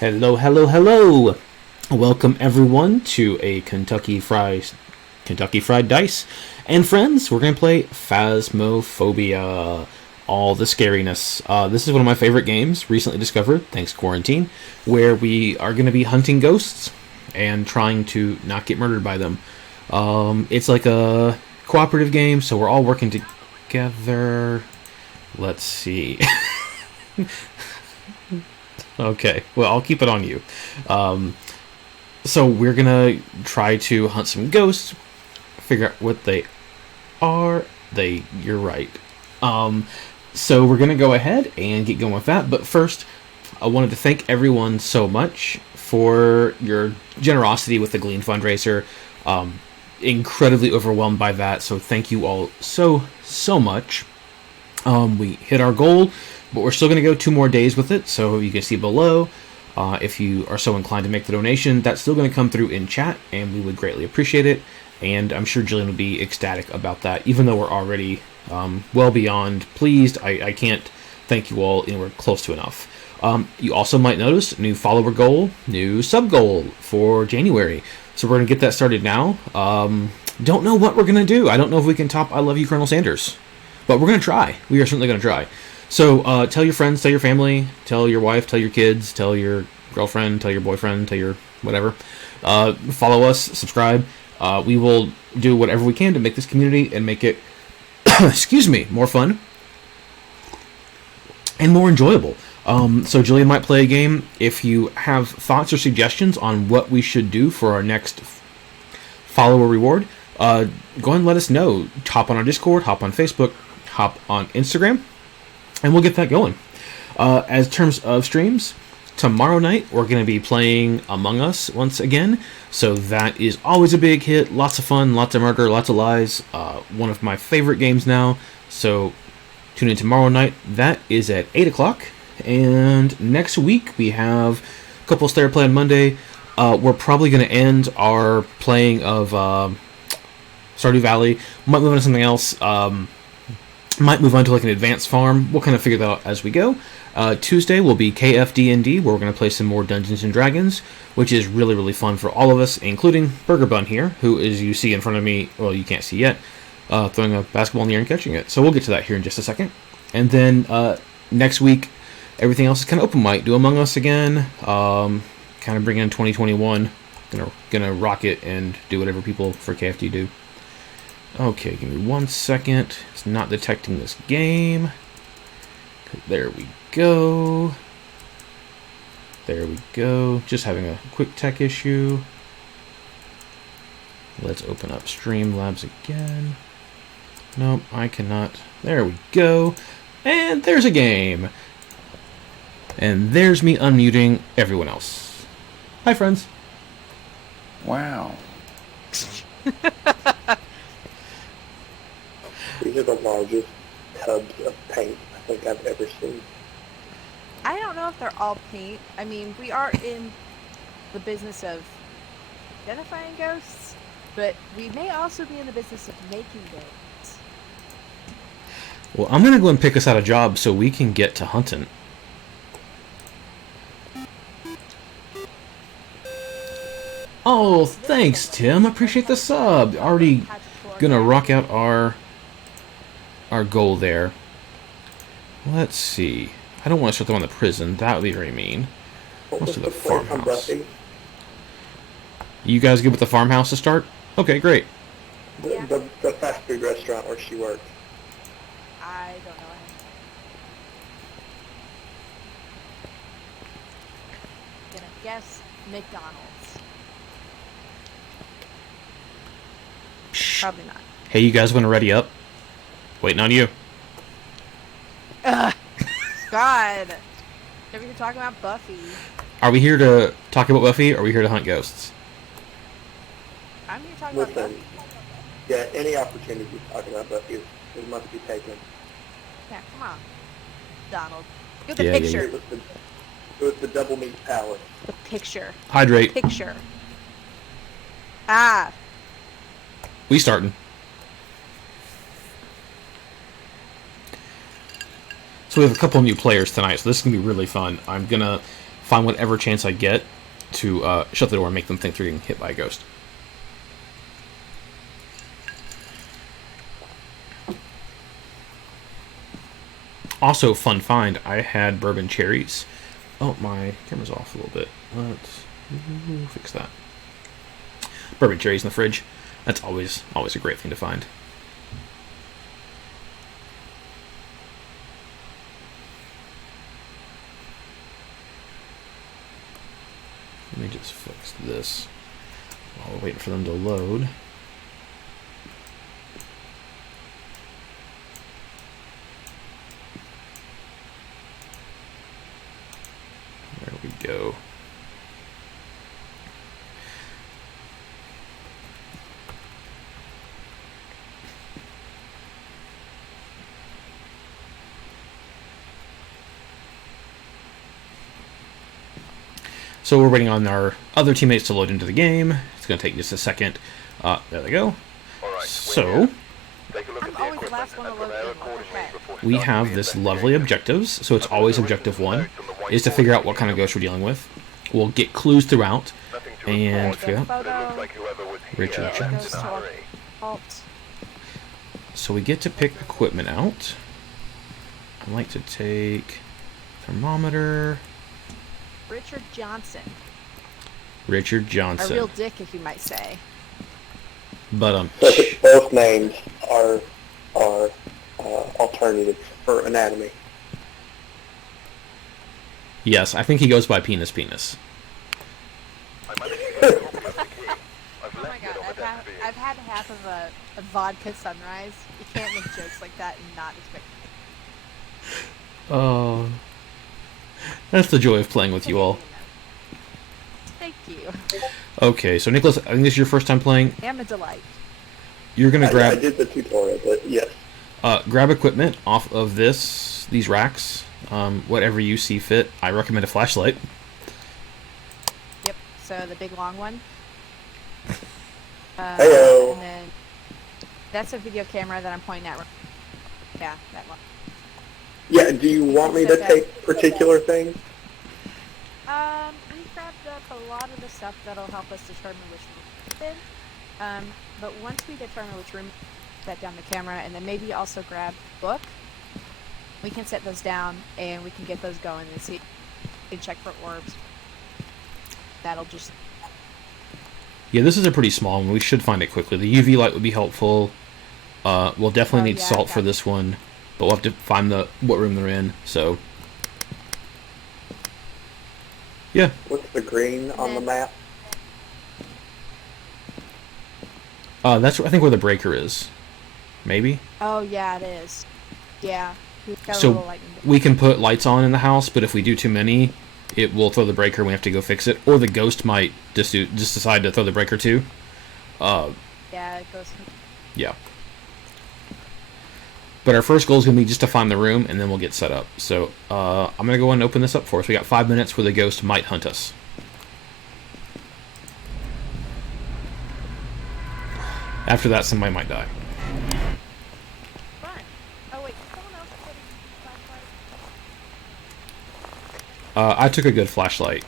Hello, hello, hello! Welcome everyone to a Kentucky Fried Dice. And friends, we're going to play Phasmophobia. All the scariness. This is one of my favorite games, recently discovered, thanks quarantine, where we are going to be hunting ghosts and trying to not get murdered by them. It's like a cooperative game, so we're all working together. Let's see. Okay, well, I'll keep it on you. So we're gonna try to hunt some ghosts, figure out what they are. You're right. So we're gonna go ahead and get going with that. But first, I wanted to thank everyone so much for your generosity with the Glean fundraiser. Incredibly overwhelmed by that, so thank you all so much. We hit our goal, but we're still going to go 2 more days with it, so you can see below. If you are so inclined to make the donation, that's still going to come through in chat, and we would greatly appreciate it. And I'm sure Jillian would be ecstatic about that, even though we're already well beyond pleased. I can't thank you all anywhere close to enough. You also might notice new follower goal, new sub goal for January. So we're going to get that started now. Don't know what we're going to do. I don't know if we can top I Love You, Colonel Sanders. But we're going to try. We are certainly going to try. So tell your friends, tell your family, tell your wife, tell your kids, tell your girlfriend, tell your boyfriend, tell your whatever. Follow us, subscribe. We will do whatever we can to make this community and make it, excuse me, more fun and more enjoyable. So Jillian might play a game. If you have thoughts or suggestions on what we should do for our next follower reward, go ahead and let us know. Hop on our Discord, hop on Facebook, hop on Instagram, and we'll get that going. As terms of streams, tomorrow night we're going to be playing Among Us once again. So that is always a big hit. Lots of fun, lots of murder, lots of lies. One of my favorite games now. So tune in tomorrow night. That is at 8 o'clock. And next week we have a couple of Slayer play on Monday. We're probably going to end our playing of Stardew Valley. Might move on to something else. Might move on to like an advanced farm. We'll kind of figure that out as we go. Tuesday will be KFD, where we're going to play some more Dungeons and Dragons, which is really, really fun for all of us, including Burger Bun here, who, as you see in front of me, well, you can't see yet, throwing a basketball in the air and catching it. So we'll get to that here in just a second. And then next week, everything else is kind of open mic. Do Among Us again. Kind of bring in 2021. Gonna rock it and do whatever people for KFD do. Okay, give me 1 second. It's not detecting this game. There we go. There we go. Just having a quick tech issue. Let's open up Streamlabs again. Nope, I cannot. There we go. And there's a game. And there's me unmuting everyone else. Hi, friends. Wow. These are the largest tubs of paint I think I've ever seen. I don't know if they're all paint. I mean, we are in the business of identifying ghosts, but we may also be in the business of making ghosts. Well, I'm going to go and pick us out a job so we can get to hunting. Oh, thanks, Tim. Appreciate the sub. Already gonna rock out our goal there. Let's see. I don't want to start them on the prison. That would be very mean. Let's do the farmhouse. You guys good with the farmhouse to start? Okay, great. The fast food restaurant where she worked. I don't know. I'm gonna guess McDonald's. Probably not. Hey, you guys want to ready up? Waiting on you. Ugh. God. Never even talking about Buffy. Are we here to talk about Buffy, or are we here to hunt ghosts? I'm here talking about Buffy. Yeah, any opportunity to talk about Buffy is must be taken. Yeah, come on. Donald. Get the Yeah, picture. It was the double meat palace. The picture. Hydrate. Picture. Ah. We starting. So we have a couple new players tonight, so this is going to be really fun. I'm going to find whatever chance I get to shut the door and make them think they're getting hit by a ghost. Also, fun find, I had bourbon cherries. Oh, my camera's off a little bit. Let's fix that. Bourbon cherries in the fridge. That's always a great thing to find. Let me just fix this while we're waiting for them to load. There we go. So we're waiting on our other teammates to load into the game. It's going to take just a second. There they go. So I'm always the last one to load in. Okay. we have this lovely objectives. So it's always objective 1 is to figure out what kind of ghost we're dealing with. We'll get clues throughout and figure out Photo. Richard Goes Johnson. to our alt. So we get to pick equipment out. I like to take thermometer. Richard Johnson. Richard A Johnson. real dick, if you might say. But Both names are alternatives for anatomy. yes, I think he goes by Penis Penis. Oh my god, I've had half of a vodka sunrise. You can't make jokes like that and not expect. Oh, that's the joy of playing with you all. Thank you. Okay, so Nicholas, I think this is your first time playing. I am a delight. You're gonna I grab did the tutorial, but yes. grab equipment off of these racks, whatever you see fit. I recommend a flashlight. Yep. So the big long one. Heyo. And then that's a video camera that I'm pointing at. Yeah, that one. Yeah, do you want me to take particular things? We grabbed up a lot of the stuff that'll help us determine which room it's in. But once we determine which room, set down the camera, and then maybe also grab a book. We can set those down, and we can get those going and see. We can check for orbs. That'll just. Yeah, this is a pretty small one. We should find it quickly. The UV light would be helpful. We'll definitely need salt for this one, but we'll have to find what room they're in. So, yeah. What's the green on the map? That's I think where the breaker is. Maybe. Oh yeah, it is. Yeah. Got a So little lightning. we can put lights on in the house, but if we do too many, it will throw the breaker and we have to go fix it. Or the ghost might just decide to throw the breaker too. Yeah, it goes. Yeah. But our first goal is going to be just to find the room, and then we'll get set up. So I'm going to go and open this up for us. We got 5 minutes where the ghost might hunt us. After that, somebody might die. Fun. Oh wait, someone else put a flashlight. I took a good flashlight.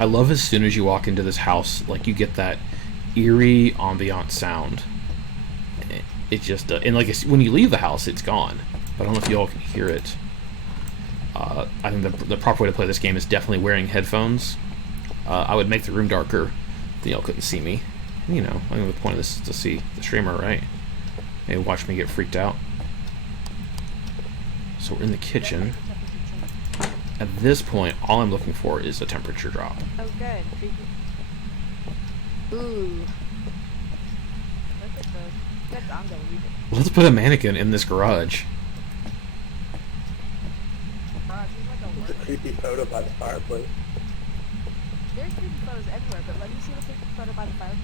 I love as soon as you walk into this house, like you get that eerie ambient sound. It just and like when you leave the house, it's gone. But I don't know if you all can hear it. I think the proper way to play this game is definitely wearing headphones. I would make the room darker, then y'all couldn't see me. You know, I think the point of this is to see the streamer, right? Maybe watch me get freaked out. So we're in the kitchen. At this point, all I'm looking for is a temperature drop. Oh, good. Ooh. Look at that's unbelievable. Let's put a mannequin in this garage. It's a creepy photo by the fireplace. There's creepy photos everywhere, but let me see the creepy photo by the fireplace.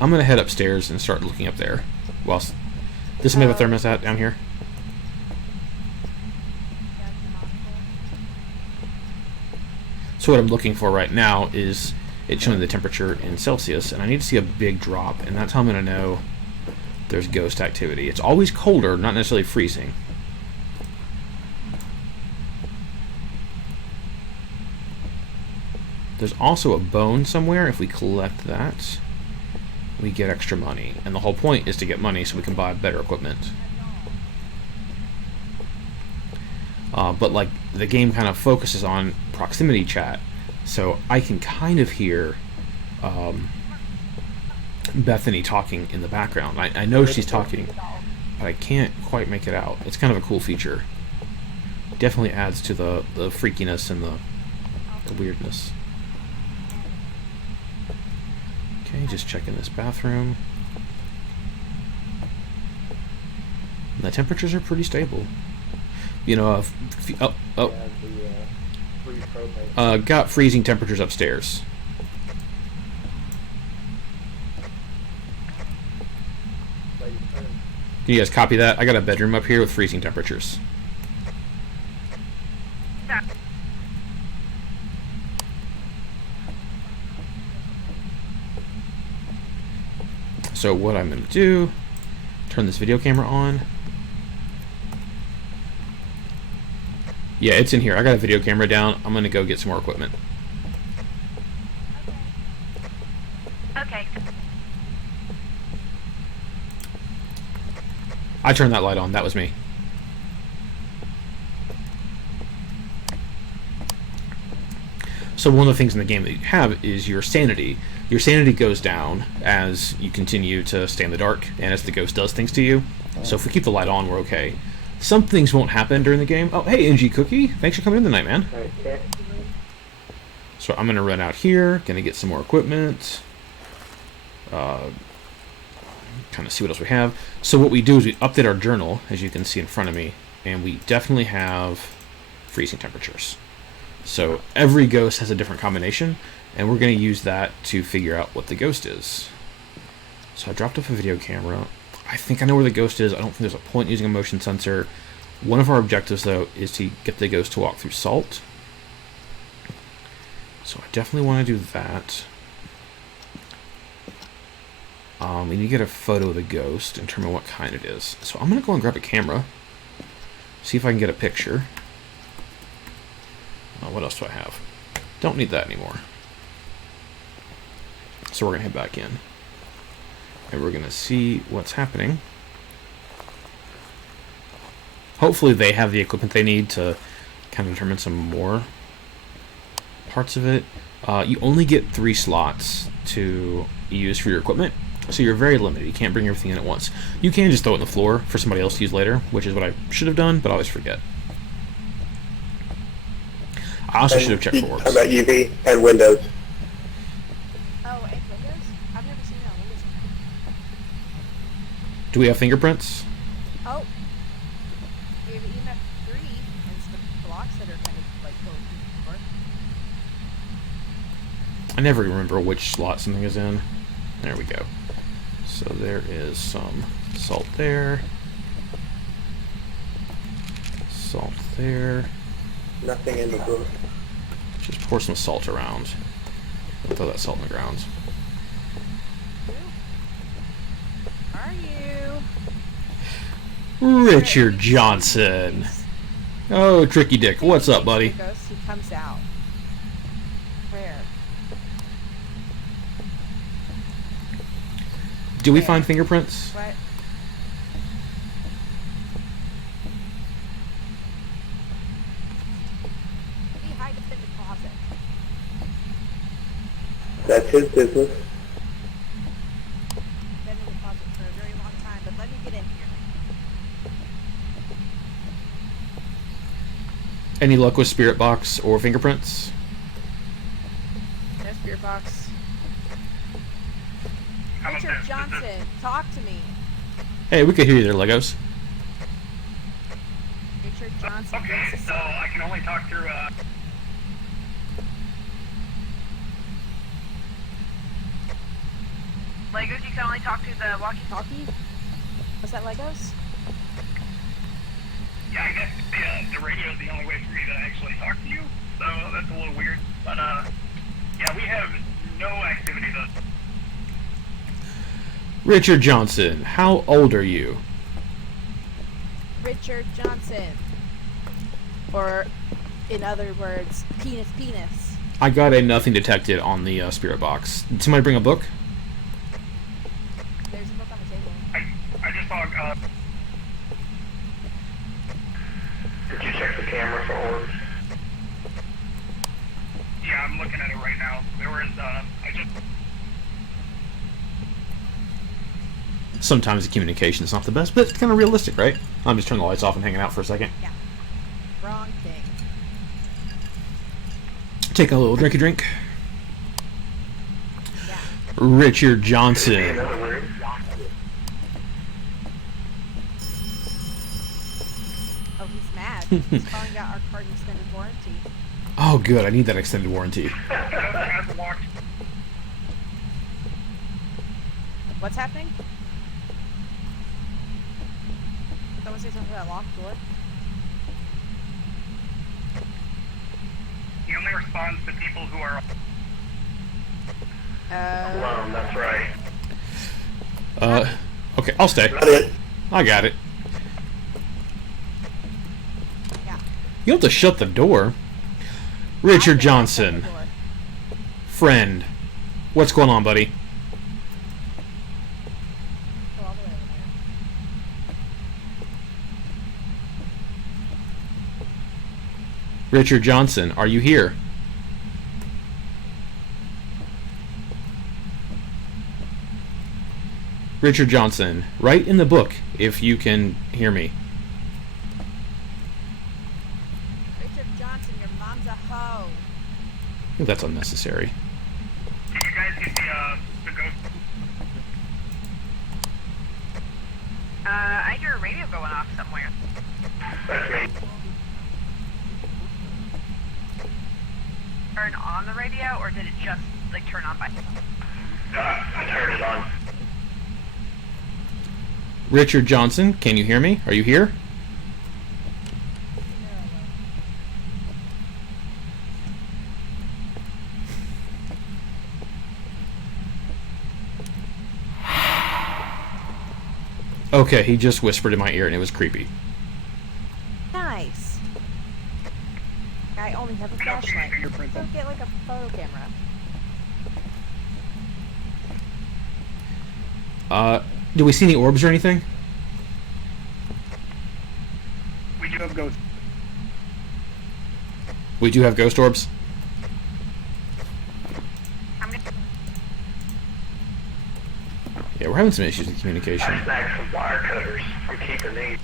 I'm gonna head upstairs and start looking up there. Whilst does somebody have a thermostat down here? So what I'm looking for right now is it's showing the temperature in Celsius, and I need to see a big drop, and that's how I'm going to know there's ghost activity. It's always colder, not necessarily freezing. There's also a bone somewhere. If we collect that, we get extra money. And the whole point is to get money so we can buy better equipment. But like the game kind of focuses on proximity chat, so I can kind of hear Bethany talking in the background. I know she's talking, but I can't quite make it out. It's kind of a cool feature. Definitely adds to the freakiness and the weirdness. Okay, just checking this bathroom. And the temperatures are pretty stable. You know, got freezing temperatures upstairs. Can you guys copy that? I got a bedroom up here with freezing temperatures. So what I'm going to do, turn this video camera on. Yeah, it's in here. I got a video camera down. I'm going to go get some more equipment. Okay. I turned that light on. That was me. So one of the things in the game that you have is your sanity. Your sanity goes down as you continue to stay in the dark and as the ghost does things to you. So if we keep the light on, we're okay. Some things won't happen during the game. Oh, hey, NG Cookie. Thanks for coming in tonight, man. Okay. So I'm going to run out here. Going to get some more equipment. Kind of see what else we have. So what we do is we update our journal, as you can see in front of me. And we definitely have freezing temperatures. So every ghost has a different combination. And we're going to use that to figure out what the ghost is. So I dropped off a video camera. I think I know where the ghost is. I don't think there's a point using a motion sensor. One of our objectives, though, is to get the ghost to walk through salt. So I definitely want to do that. We need to get a photo of the ghost and determine what kind it is. So I'm going to go and grab a camera. See if I can get a picture. What else do I have? Don't need that anymore. So we're going to head back in. And we're going to see what's happening. Hopefully they have the equipment they need to kind of determine some more parts of it. You only get 3 slots to use for your equipment, so you're very limited. You can't bring everything in at once. You can just throw it on the floor for somebody else to use later, which is what I should have done, but I always forget. I also should have checked for orbs. How about UV and Windows? Oh, and Windows? I've never seen that on Windows. Do we have fingerprints? Oh. We have EMF 3 and some blocks that are kind of like going through the floor. I never remember which slot something is in. There we go. So there is some salt there. Salt there. Nothing in the book. Just pour some salt around. And throw that salt in the ground. Who are you? Richard Johnson. Oh, Tricky Dick. What's up, buddy? Ghost, he comes out. Where? Do we find fingerprints? What? He hides in the closet. That's his business. Been in the closet for a very long time, but let me get in here. Any luck with spirit box or fingerprints? No spirit box. Richard Johnson, talk to me. Hey, we could hear you there, Legos. Richard Johnson. Okay, so I can only talk through, Legos, you can only talk through the walkie-talkie? Was that Legos? Yeah, I guess the radio is the only way for me to actually talk to you, so that's a little weird. But, yeah, we have no Richard Johnson, how old are you? Richard Johnson. Or, in other words, penis. I got a nothing detected on the spirit box. Did somebody bring a book? There's a book on the table. I just saw, Did you check the camera for orbs? yeah, I'm looking at it right now. There was, Sometimes the communication is not the best, but it's kind of realistic, right? I'm just turning the lights off and hanging out for a second. Yeah. Wrong thing. Take a little drinky drink. Yeah. Richard Johnson. Another room? Oh, he's mad. He's calling out our card extended warranty. Oh, good. I need that extended warranty. has a locked. What's happening? Someone say something about that locked door? He only responds to people who are. Alone, that's right. Okay, I'll stay. Got it. I got it. Yeah. You don't have to shut the door. Richard I shut Johnson, the door. friend. What's going on, buddy? Go all the way over there. Richard Johnson, are you here? Richard Johnson, write in the book if you can hear me. Richard Johnson, your mom's a hoe. I think that's unnecessary. Did you guys get the ghost? I hear a radio going off somewhere. That's me. Turn on the radio, or did it just, like, turn on by itself? I turned it on. Richard Johnson, can you hear me? Are you here? Okay, he just whispered in my ear and it was creepy. Nice. I only have a flashlight. So get like a photo camera. Do we see any orbs or anything? We do have ghosts. We do have ghost orbs. I'm gonna. Yeah, we're having some issues with communication. I snagged some wire cutters. I'm keeping these.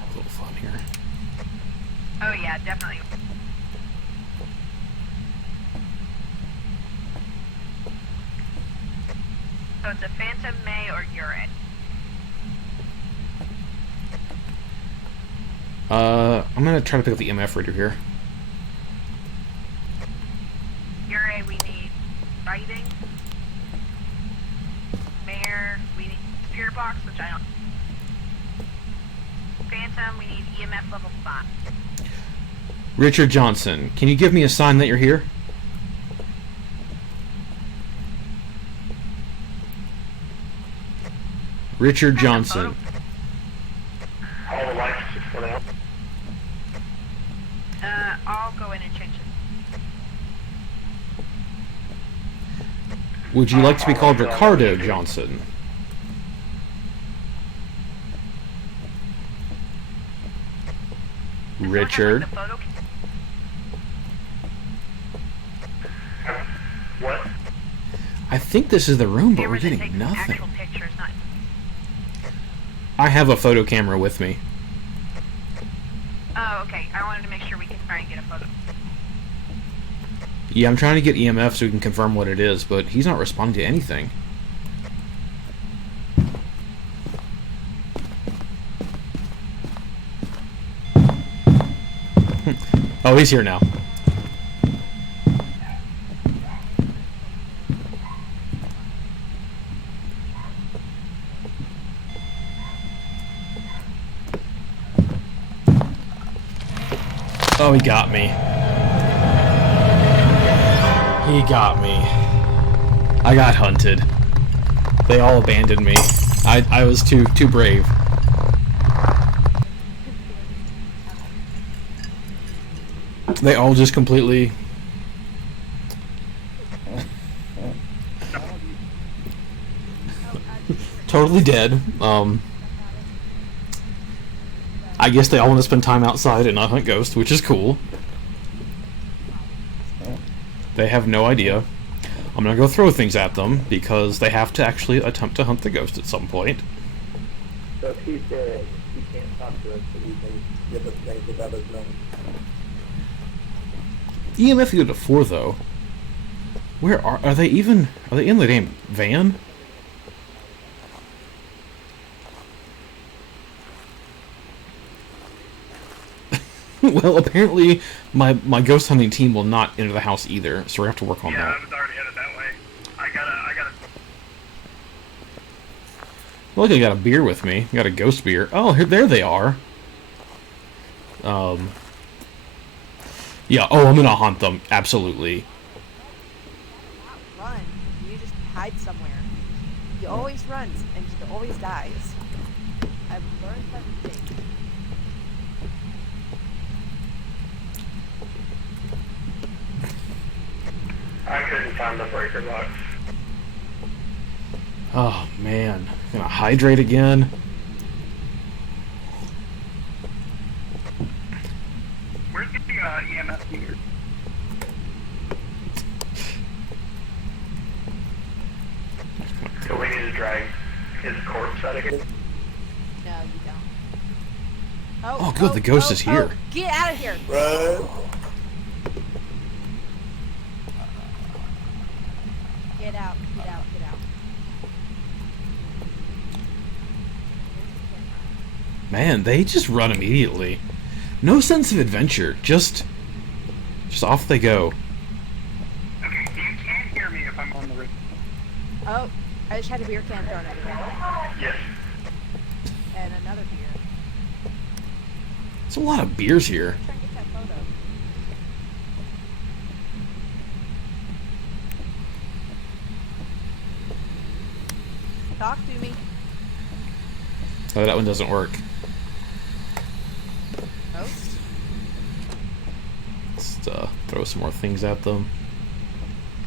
Have a little fun here. Oh, yeah, definitely. So it's a phantom, May, or urine. I'm gonna try to pick up the EMF reader here. Urine, we need writing. Mayor, we need spirit box, which I don't. Phantom, we need EMF level 5. Richard Johnson, can you give me a sign that you're here? Richard Johnson. All the lights just went out. I'll go in and change it. Would you like to be called Ricardo Johnson? Richard. Does someone have, like, the photo? What? I think this is the room, but Camera we're that getting takes nothing. Actual pictures, not. I have a photo camera with me. Oh, okay. I wanted to make sure we could try and get a photo. Yeah, I'm trying to get EMF so we can confirm what it is, but he's not responding to anything. Oh, he's here now. Oh, he got me. He got me. I got hunted. They all abandoned me. I was too brave. They all just completely... totally dead. I guess they all want to spend time outside and not hunt ghosts, which is cool. They have no idea. I'm gonna go throw things at them because they have to actually attempt to hunt the ghost at some point. So if he's dead, he can't talk to us, but he can give us things about us knowing. EMF you go to 4 though. Where are they even? Are they in the damn van? Well, apparently my ghost hunting team will not enter the house either, so we have to work on that. Yeah, I was already headed that way. I gotta... Look, I got a beer with me. I got a ghost beer. Oh, there they are. Yeah, oh, I'm gonna haunt them. Absolutely. Run. You just hide somewhere. He always runs and he always dies. I've learned my mistake. I couldn't find the breaker box. Oh, man. Gonna hydrate again. Where's the EMF here? So we need to drag his corpse out of here? No, you don't. Oh, good, the ghost is here. Get out of here! Run! Get out, get out, get out. Man, they just run immediately. No sense of adventure. Just off they go. Okay, you can't hear me if I'm on the roof. Oh, I just had a beer can thrown at me. Yes. And another beer. There's a lot of beers here. Try and get that photo. Talk to me. Oh, that one doesn't work. Ghost? Let's throw some more things at them.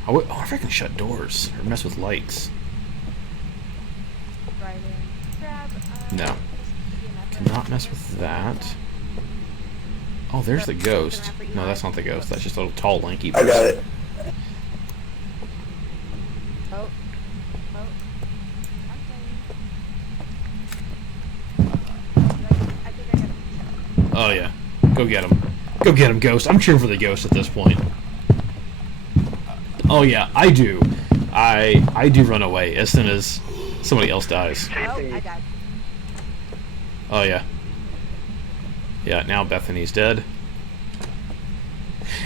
I wonder if I can shut doors or mess with lights. Right in. Grab, No. Cannot mess with that. Oh, there's the ghost. No, that's not the ghost. That's just a little tall, lanky I person. got it. Oh. Oh. I think I got it. Oh, yeah. Go get him. Go get him, ghost. I'm cheering for the ghost at this point. Oh, yeah, I do. I do run away as soon as somebody else dies. Oh, I died. Oh, yeah. Yeah, now Bethany's dead.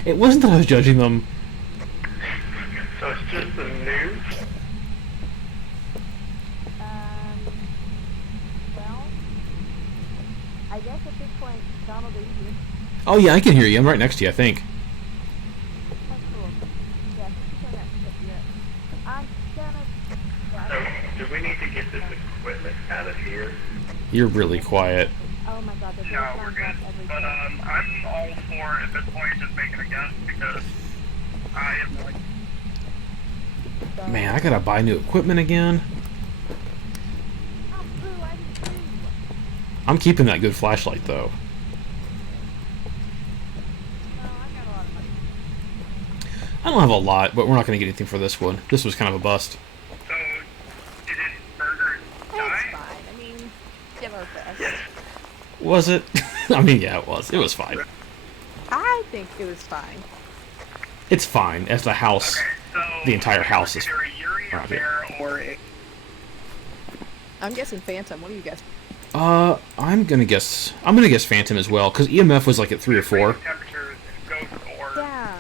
It wasn't that I was judging them. So it's just the news? Well, I guess at this point, Donald, are you here? Oh, yeah, I can hear you. I'm right next to you, I think. Oh, cool. Yeah, you turn that shit yet. I'm gonna... So, do we need to get this equipment out of here? You're really quiet. Oh my god, there's No, no we're sound good. drop everything. But, I'm all for, at this point, just making a guess, because I have no idea. Man, I gotta buy new equipment again. Oh, boo, I didn't do. I'm keeping that good flashlight, though. No, I got a lot of money. I don't have a lot, but we're not gonna get anything for this one. This was kind of a bust. So, did Burger It's die? fine. I mean, give our best. Yes. Was it? I mean, yeah, it was. It was fine. I think it was fine. It's fine. As the house, Okay, so the entire house is either a Yuri around here. affair or a... I'm guessing Phantom. What do you guess? I'm gonna guess Phantom as well, because EMF was like at 3 or 4. Temperatures, ghost, or... Yeah.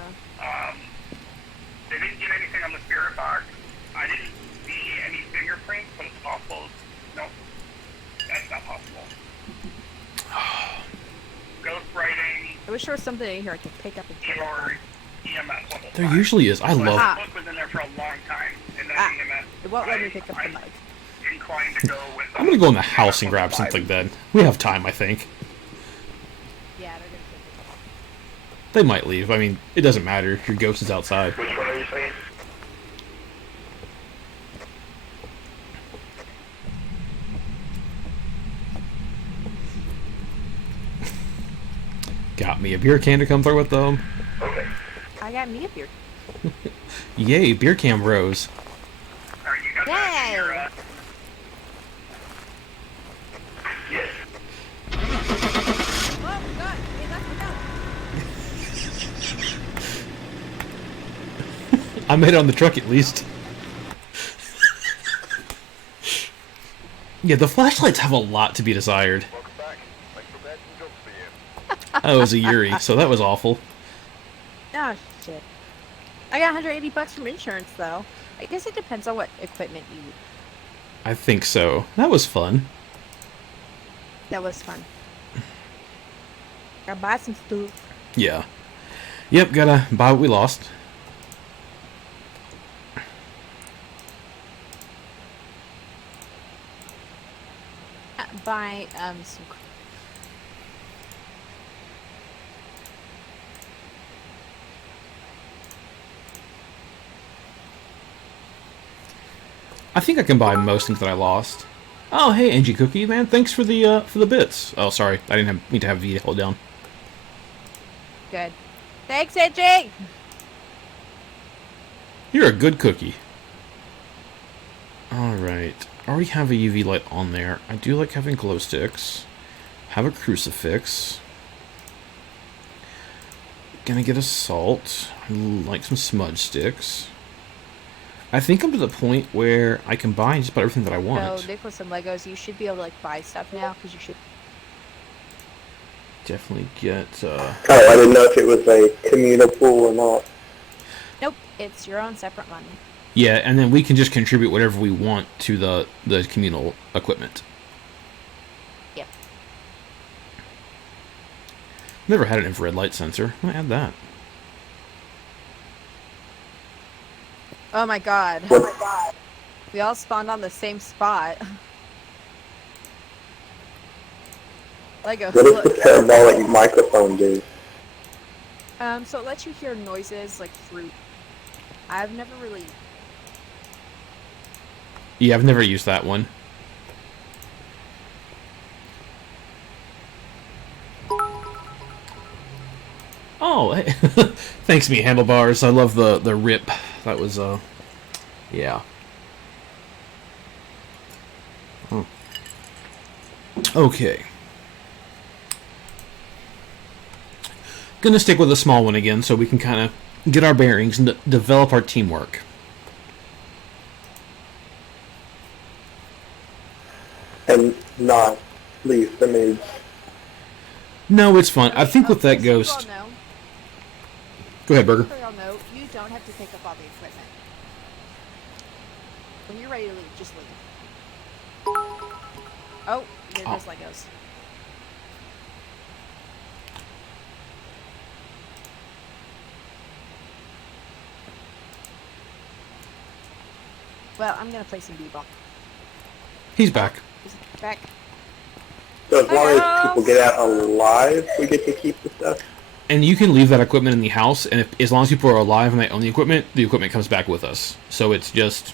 They didn't get anything on the spirit box. I didn't see any fingerprints, but it's possible. No, that's not possible. Ghost writing, I wish there was something in here I could pick up and take. your EMS the whole There time. usually is. I But love. Ah. the book was in there for a long time, and then Ah, EMS. it won't let me pick up the mic. Inclined to go with. I'm gonna go in the house EMS and grab 5. something then. We have time, I think. Yeah, they're gonna pick it up. They might leave. I mean, it doesn't matter. Your ghost is outside. Which one are you saying? Got me a beer can to come through with them. Okay. I got me a beer. Yay, beer can bros. Alright, you got that in your, Yay! Yes. Oh god! Hey, let's look out! I made it on the truck at least. Yeah, the flashlights have a lot to be desired. Welcome back. Make some bad jokes for you. That was a Yuri, so that was awful. Oh shit. I got $180 from insurance though. I guess it depends on what equipment you use. I think so. That was fun. That was fun. Gotta buy some stuff. Yeah. Yep, gotta buy what we lost. Buy some. I think I can buy most things that I lost. Oh, hey, Angie Cookie, man, thanks for the bits. Oh, sorry, I didn't mean to have V hold down. Good. Thanks, Angie. You're a good cookie. Alright. I already have a UV light on there. I do like having glow sticks. Have a crucifix. Gonna get a salt. I like some smudge sticks. I think I'm to the point where I can buy just about everything that I want. So, Nick, with some Legos, you should be able to like buy stuff now because you should. Definitely get, Oh, I didn't know if it was a communal pool or not. Nope, it's your own separate money. yeah, and then we can just contribute whatever we want to the communal equipment. Yep. Never had an infrared light sensor. I'm gonna add that. Oh my god. What? We all spawned on the same spot. Lego, What does the look. parabolic microphone do? So it lets you hear noises like fruit. I've never really. Yeah, I've never used that one. Oh, hey. Thanks me, handlebars. I love the rip. That was yeah. Oh. Okay. Gonna stick with a small one again so we can kind of get our bearings and develop our teamwork. And not leave the moods. No, it's fun. I think with that Just so you all ghost. know, Go ahead, Burger. so you all know, you don't have to pick up all the equipment. When you're ready to leave, just leave. Oh, there goes Legos. Well, I'm gonna play some b-ball. He's back. Is it back? So as long as Hello? people get out alive, we get to keep the stuff. And you can leave that equipment in the house, and as long as people are alive and they own the equipment comes back with us. So it's just...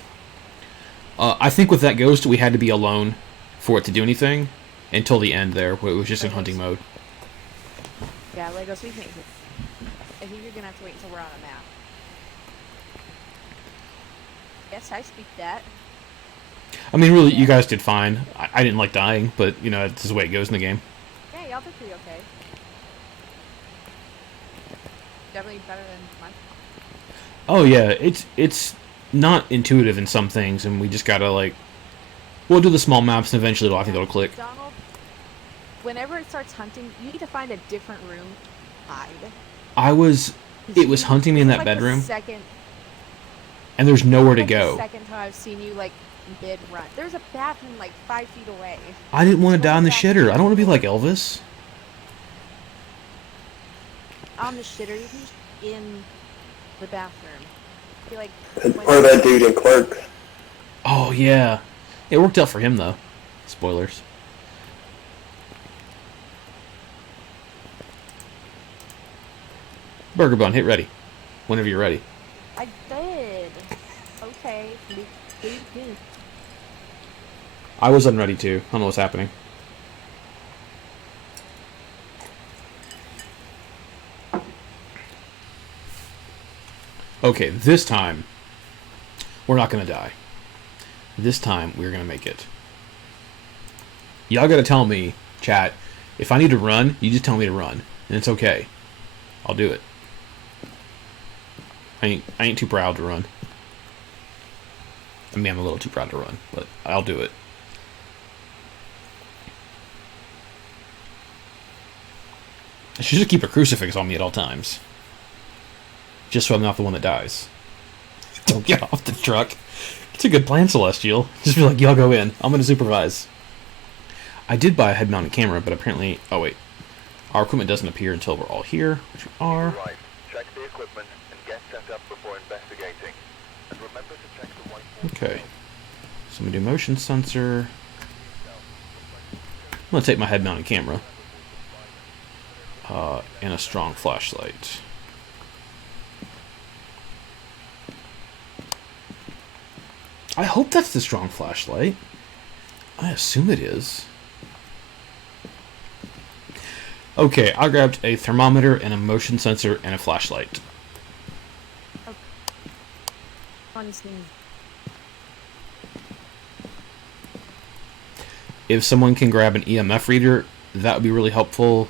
I think with that ghost, we had to be alone for it to do anything until the end there, where it was just in hunting mode. Yeah, Legos, we can make it. I think you're gonna have to wait until we're on a map. Yes, I speak that. I mean, really, you guys did fine. I didn't like dying, but, you know, that's just the way it goes in the game. Yeah, y'all did pretty okay. Definitely better than mine. Oh, yeah, it's not intuitive in some things, and we just gotta, like... We'll do the small maps, and eventually I think it'll click. Donald, whenever it starts hunting, you need to find a different room to hide. It was hunting me in that Like bedroom, The second, and there's nowhere to like go. The second time I've seen you, like, mid-run. There's a bathroom, like, 5 feet away. I didn't want to die on the Back shitter. I don't want to be like Elvis. on the shitter. You can just in the bathroom. I feel like Or that dude in Clerks. Oh, yeah. It worked out for him, though. Spoilers. Burger Bun, hit ready. Whenever you're ready. I did. Okay. I was unready, too. I don't know what's happening. Okay, this time, we're not going to die. This time, we're going to make it. Y'all got to tell me, chat, if I need to run, you just tell me to run. And it's okay. I'll do it. I ain't too proud to run. I mean, I'm a little too proud to run, but I'll do it. I should just keep a crucifix on me at all times. Just so I'm not the one that dies. Don't get off the truck. It's a good plan, Celestial. Just be like, y'all go in. I'm going to supervise. I did buy a head-mounted camera, but apparently... Oh, wait. Our equipment doesn't appear until we're all here, which we are. Right. Check the equipment and get set up before investigating. And remember to check the whiteboard. Okay. So I'm going to do motion sensor. I'm going to take my head-mounted camera. And a strong flashlight. I hope that's the strong flashlight. I assume it is. Okay, I grabbed a thermometer and a motion sensor and a flashlight. If someone can grab an EMF reader, that would be really helpful.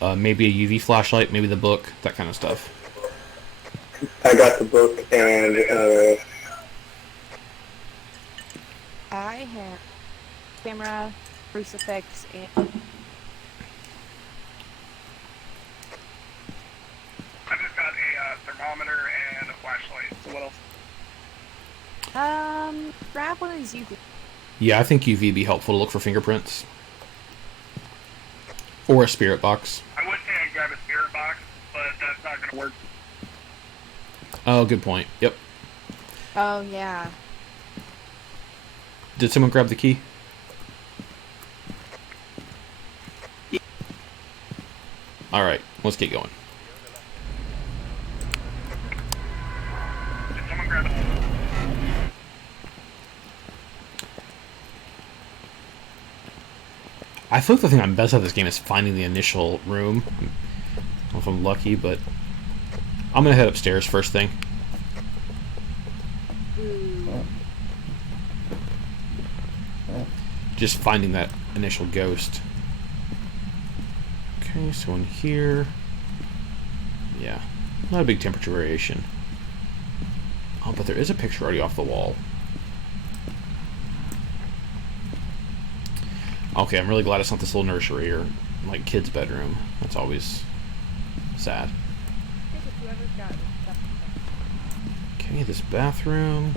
Maybe a UV flashlight, maybe the book, that kind of stuff. I got the book and I have camera, crucifix, and I just got a thermometer and a flashlight. So what else? grab one of these UV. Yeah, I think UV be helpful to look for fingerprints. Or a spirit box. I would say I grab a spirit box, but that's not going to work. Oh, good point. Yep. Oh, yeah. Did someone grab the key? Alright, let's get going. Did someone grab it? I feel like the thing I'm best at this game is finding the initial room. I don't know if I'm lucky, but I'm gonna head upstairs first thing. Just finding that initial ghost. Okay, so in here... Yeah, not a big temperature variation. Oh, but there is a picture already off the wall. Okay, I'm really glad it's not this little nursery or, like, kid's bedroom. That's always sad. Okay, this bathroom.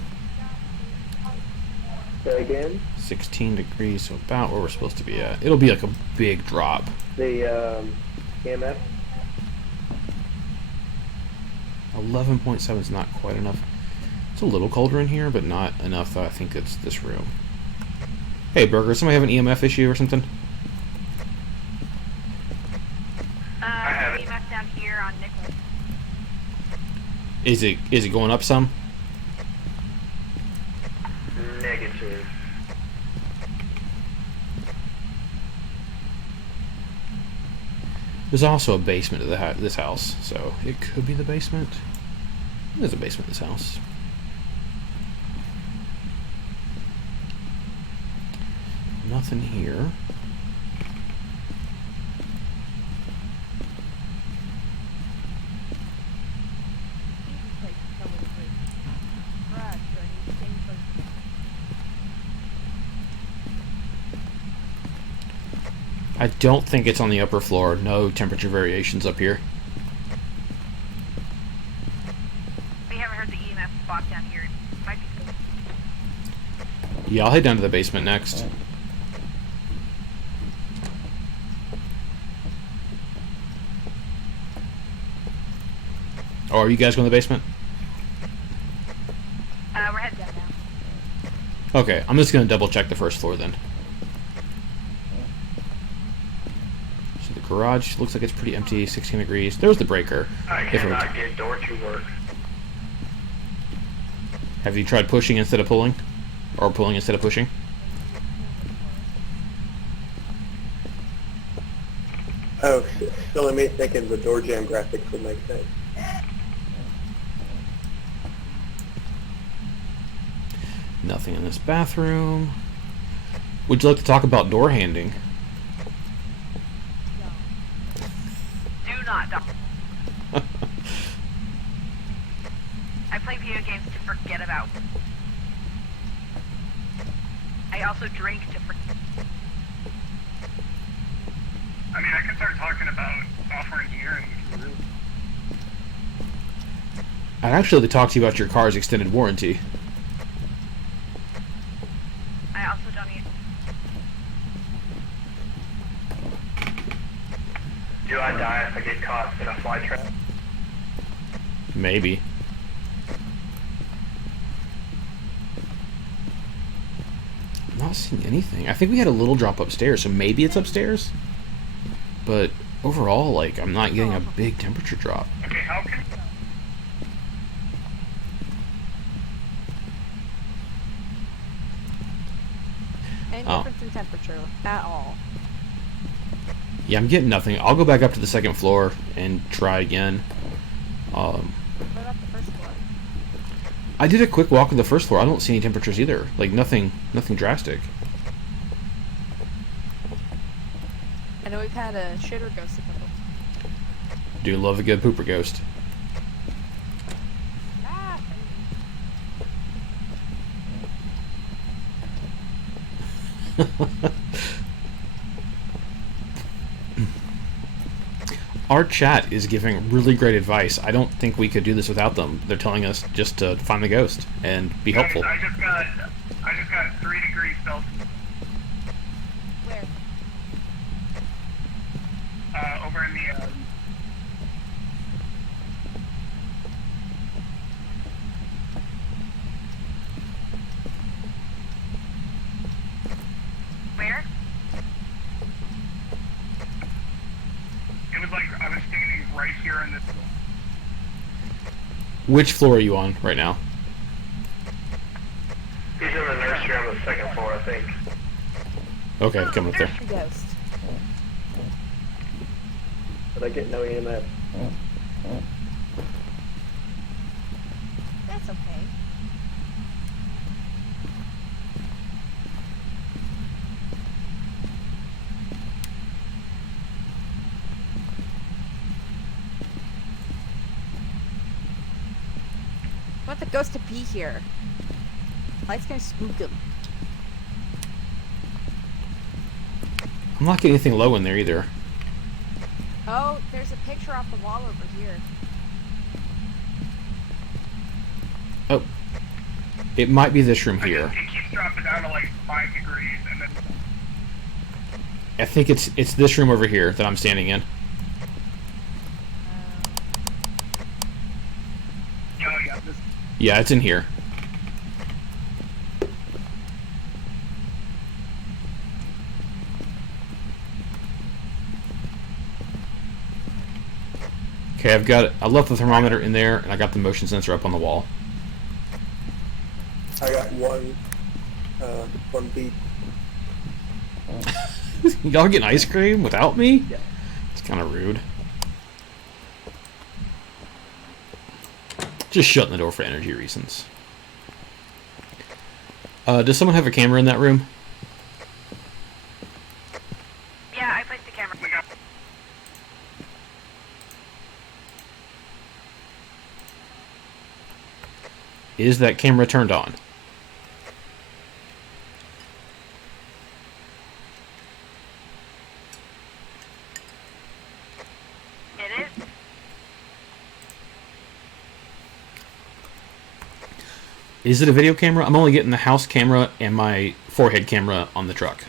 say again. 16 degrees, so about where we're supposed to be at. It'll be like a big drop. The EMF. 11.7 is not quite enough. It's a little colder in here, but not enough that I think it's this room. Hey, Burger, somebody have an EMF issue or something? EMF down here on nickel. Is it going up some? Negative. There's also a basement to this house, so it could be the basement. There's a basement in this house. Nothing here. I don't think it's on the upper floor. No temperature variations up here. We haven't heard the EMF spot down here. Might be cool. Yeah, I'll head down to the basement next. Oh, are you guys going to the basement? We're heading down now. Okay, I'm just going to double check the first floor then. So the garage looks like it's pretty empty, 16 degrees. There's the breaker. I If it were- cannot get door to work. Have you tried pushing instead of pulling? Or pulling instead of pushing? Oh, silly me thinking the door jam graphics would make sense. Nothing in this bathroom. Would you like to talk about door handing? Do not. I play video games to forget about. I also drink to forget. I mean, I can start talking about software engineering. I'd actually like to talk to you about your car's extended warranty. I also don't eat. Do I die if I get caught in a fly trap? Maybe. I'm not seeing anything. I think we had a little drop upstairs, so maybe it's upstairs. But overall, like, I'm not getting a big temperature drop. Okay, how can... Any Oh. difference in temperature at all? Yeah, I'm getting nothing. I'll go back up to the second floor and try again. What about the first floor? I did a quick walk on the first floor. I don't see any temperatures either. Like, nothing drastic. I know we've had a shitter ghost a couple. Do love a good pooper ghost. Ah, Our chat is giving really great advice. I don't think we could do this without them. They're telling us just to find the ghost and be helpful. I just got 3 degrees Celsius. where? Over in the, Where? it was like I was standing right here in this. Which floor are you on right now? He's in the nursery on the second floor, I think. Okay, coming up there. The ghost. But I get no EMF. That's okay. I want the ghost to be here. Light's gonna spook him. I'm not getting anything low in there either. Oh, there's a picture off the wall over here. Oh. It might be this room here. It keeps dropping down to like 5 degrees, and then I think it's this room over here that I'm standing in. yeah, this, Yeah, it's in here. Okay, I left the thermometer in there, and I got the motion sensor up on the wall. I got one beat. Y'all getting ice cream without me? Yeah. It's kind of rude. Just shutting the door for energy reasons. Does someone have a camera in that room? Yeah, I placed the camera. we got Is that camera turned on? It is. Is it a video camera? I'm only getting the house camera and my forehead camera on the truck.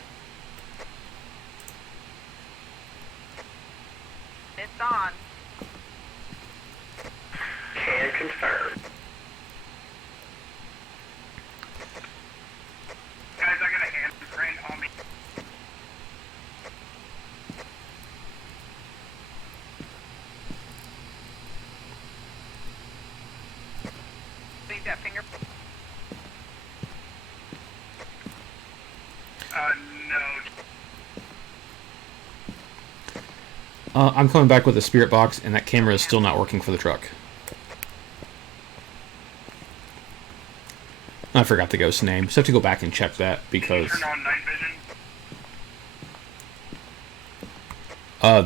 It's on. I'm coming back with a spirit box, and that camera is still not working for the truck. I forgot the ghost's name, so I have to go back and check that, because... Turn on night vision.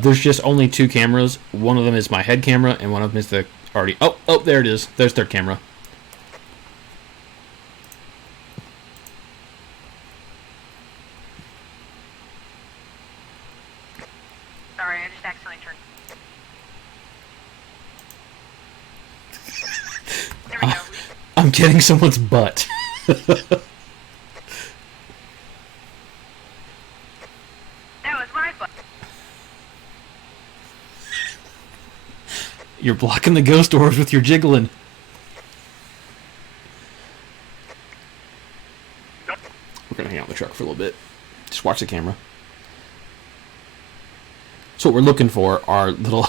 there's just only 2 cameras. One of them is my head camera, and one of them is the already... Oh, there it is. There's their camera. Sorry, I just accidentally turned. There we go. I'm getting someone's butt. That was my butt. You're blocking the ghost orbs with your jiggling. We're gonna hang out in the truck for a little bit. Just watch the camera. So what we're looking for are little...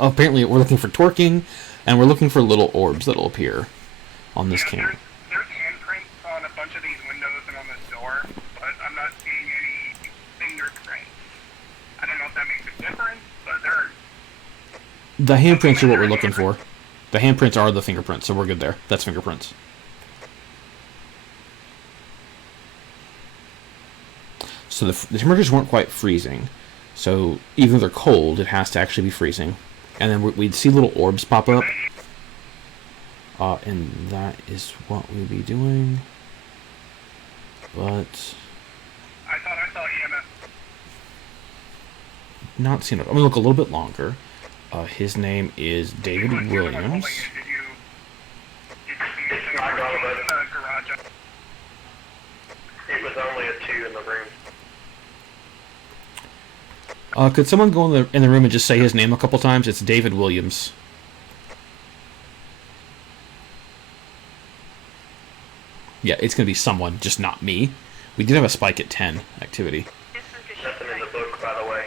Apparently we're looking for torquing, and we're looking for little orbs that'll appear on this camera. There's handprints on a bunch of these windows and on this door, but I'm not seeing any fingerprints. I don't know if that makes a difference, but there are... The handprints are what we're looking for. The handprints are the fingerprints, so we're good there. That's fingerprints. So the temperatures weren't quite freezing. So even though they're cold, it has to actually be freezing. And then we'd see little orbs pop up. And that is what we'd be doing. But... I thought I saw EMF. not seen it. I'm going to look a little bit longer. His name is David Williams. Did you see anything not gone, but- in the garage? It was only a 2 in the room. Could someone go in the room and just say his name a couple times? It's David Williams. Yeah, it's going to be someone, just not me. We did have a spike at 10 activity. This is just Nothing in the book, by the way.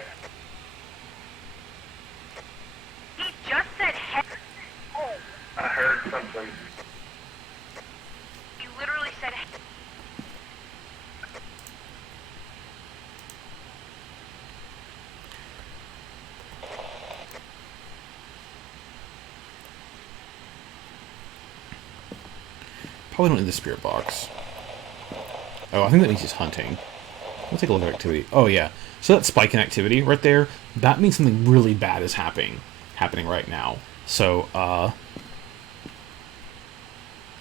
He just said heck. Oh, I heard something. he literally said heck. Probably don't need the spirit box. Oh, I think that means he's hunting. We'll take a look at activity. Oh, yeah. So that spike in activity right there, that means something really bad is happening right now. So,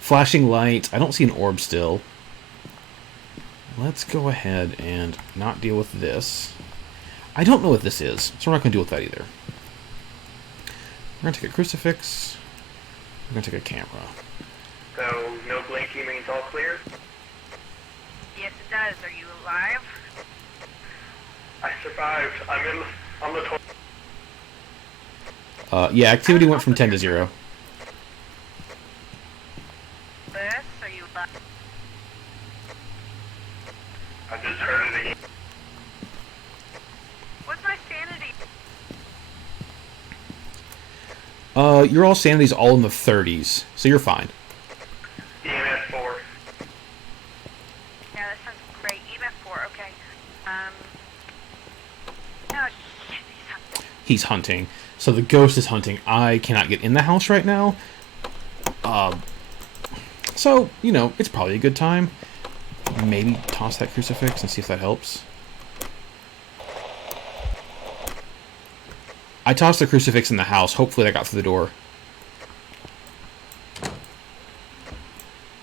flashing light. I don't see an orb still. Let's go ahead and not deal with this. I don't know what this is, so we're not going to deal with that either. We're going to take a crucifix. We're going to take a camera. So, no blinky means all clear? Yes, it does. Are you alive? I survived. I'm on the toilet. Yeah, activity went from 10 to 0. This? Are you alive? I just heard it again. What's my sanity? Your all sanity's all in the 30s, so you're fine. EMS 4. Yeah, that sounds great. EMF 4, okay. Oh, shit, he's hunting. He's hunting. So the ghost is hunting. I cannot get in the house right now. So, you know, it's probably a good time. Maybe toss that crucifix and see if that helps. I tossed the crucifix in the house. Hopefully that got through the door.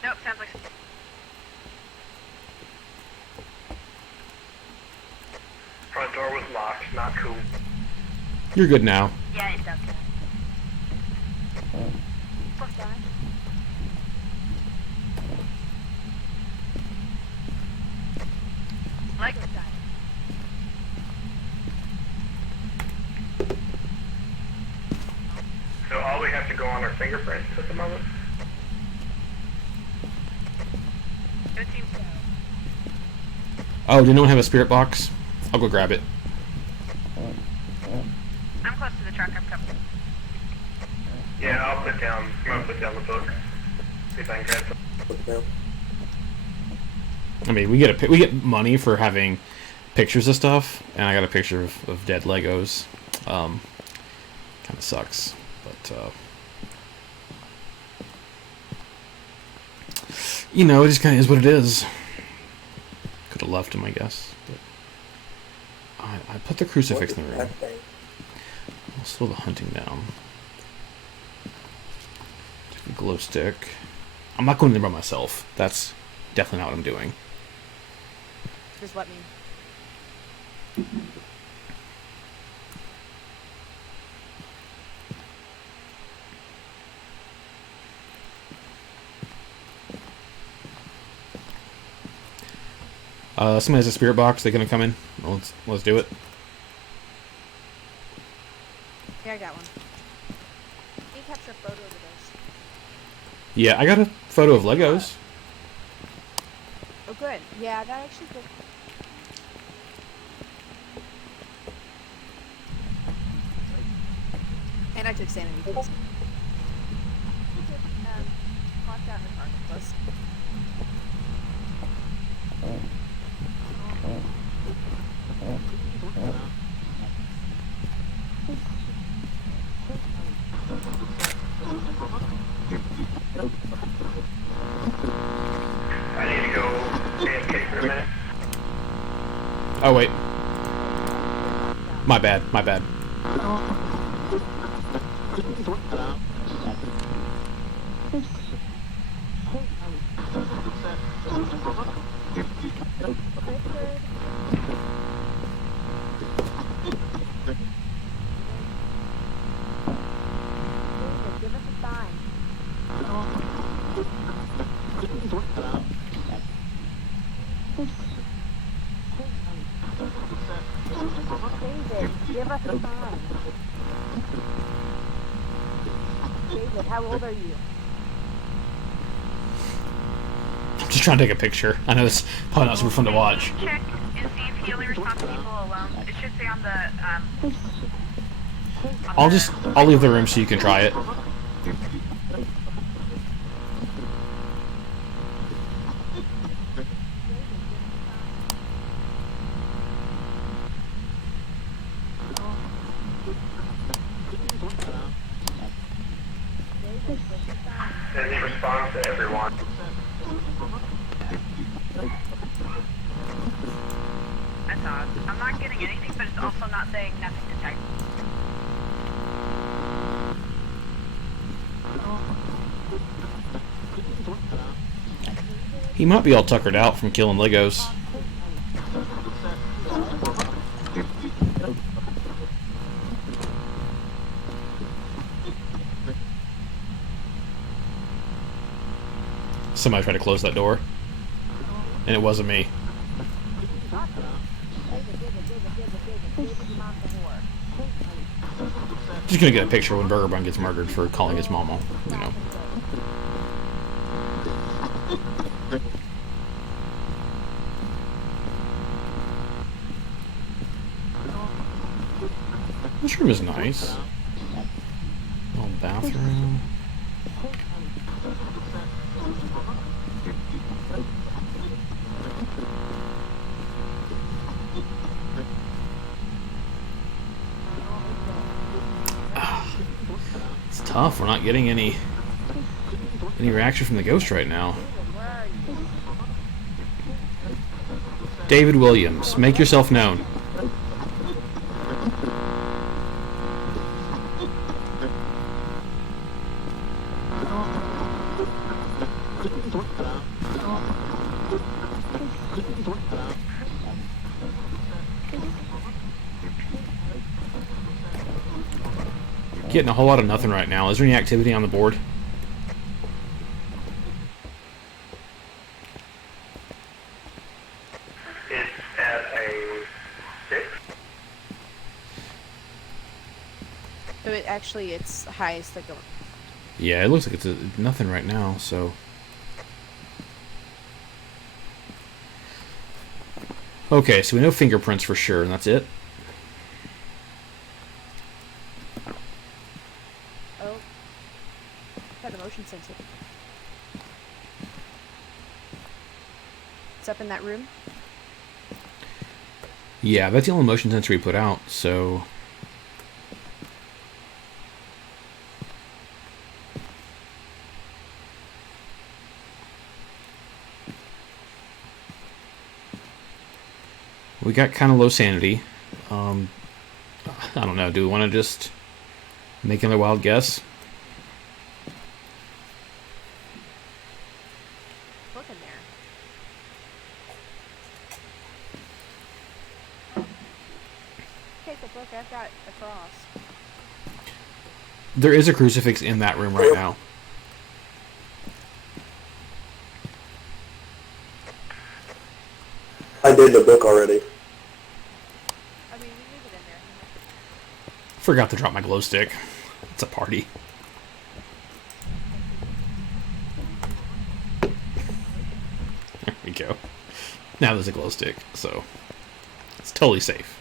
Nope, sounds like... Front door was locked. Not cool. You're good now. Yeah, it does. Fuck that. Like... So all we have to go on our fingerprints at the moment? It seems so. Oh, did no one have a spirit box? I'll go grab it. I'm close to the truck. I'm coming. Yeah, I'm gonna put down the book. See if I can grab some. I mean, we get money for having pictures of stuff, and I got a picture of dead Legos. Kind of sucks, but you know, it just kind of is what it is. Could have left him, I guess, but I put the crucifix in the room. I'll slow the hunting down. Take a glow stick. I'm not going in there by myself. That's definitely not what I'm doing. Does what mean? Somebody has a spirit box. They're gonna come in. Let's do it. Yeah, I got one. Can you capture a photo of the ghost? Yeah, I got a photo of Legos. Oh, good. Yeah, that actually could. And I took sanity. We could walk down the car close. I need to go AFK for a minute. Oh wait, my bad. My bad. Give us a sign. David, give us a sign. David, how old are you? I'm just trying to take a picture. I know it's probably not super fun to watch. Check and see if he only responds to people alone. It should say on the, I'll leave the room so you can try it. And he responds to everyone. That's odd. I'm not getting anything, but it's also not saying nothing to type. He might be all tuckered out from killing Legos. Somebody tried to close that door, and it wasn't me. Just gonna get a picture when Burger Bun gets murdered for calling his mama, you know. This room is nice. Little bathroom. It's tough. We're not getting any reaction from the ghost right now. David Williams, make yourself known. Getting a whole lot of nothing right now. Is there any activity on the board? It's at a 6. So it's highest that go. Yeah, it looks like it's nothing right now, so... Okay, so we know fingerprints for sure, and that's it. Oh. Got a motion sensor. It's up in that room. Yeah, that's the only motion sensor we put out, so... We got kind of low sanity. I don't know. Do we want to just make another wild guess? Look in there. Take the book. I've got a cross. There is a crucifix in that room right now. I did the book already. I mean, we leave it in there. Forgot to drop my glow stick. It's a party. There we go. Now there's a glow stick, so it's totally safe.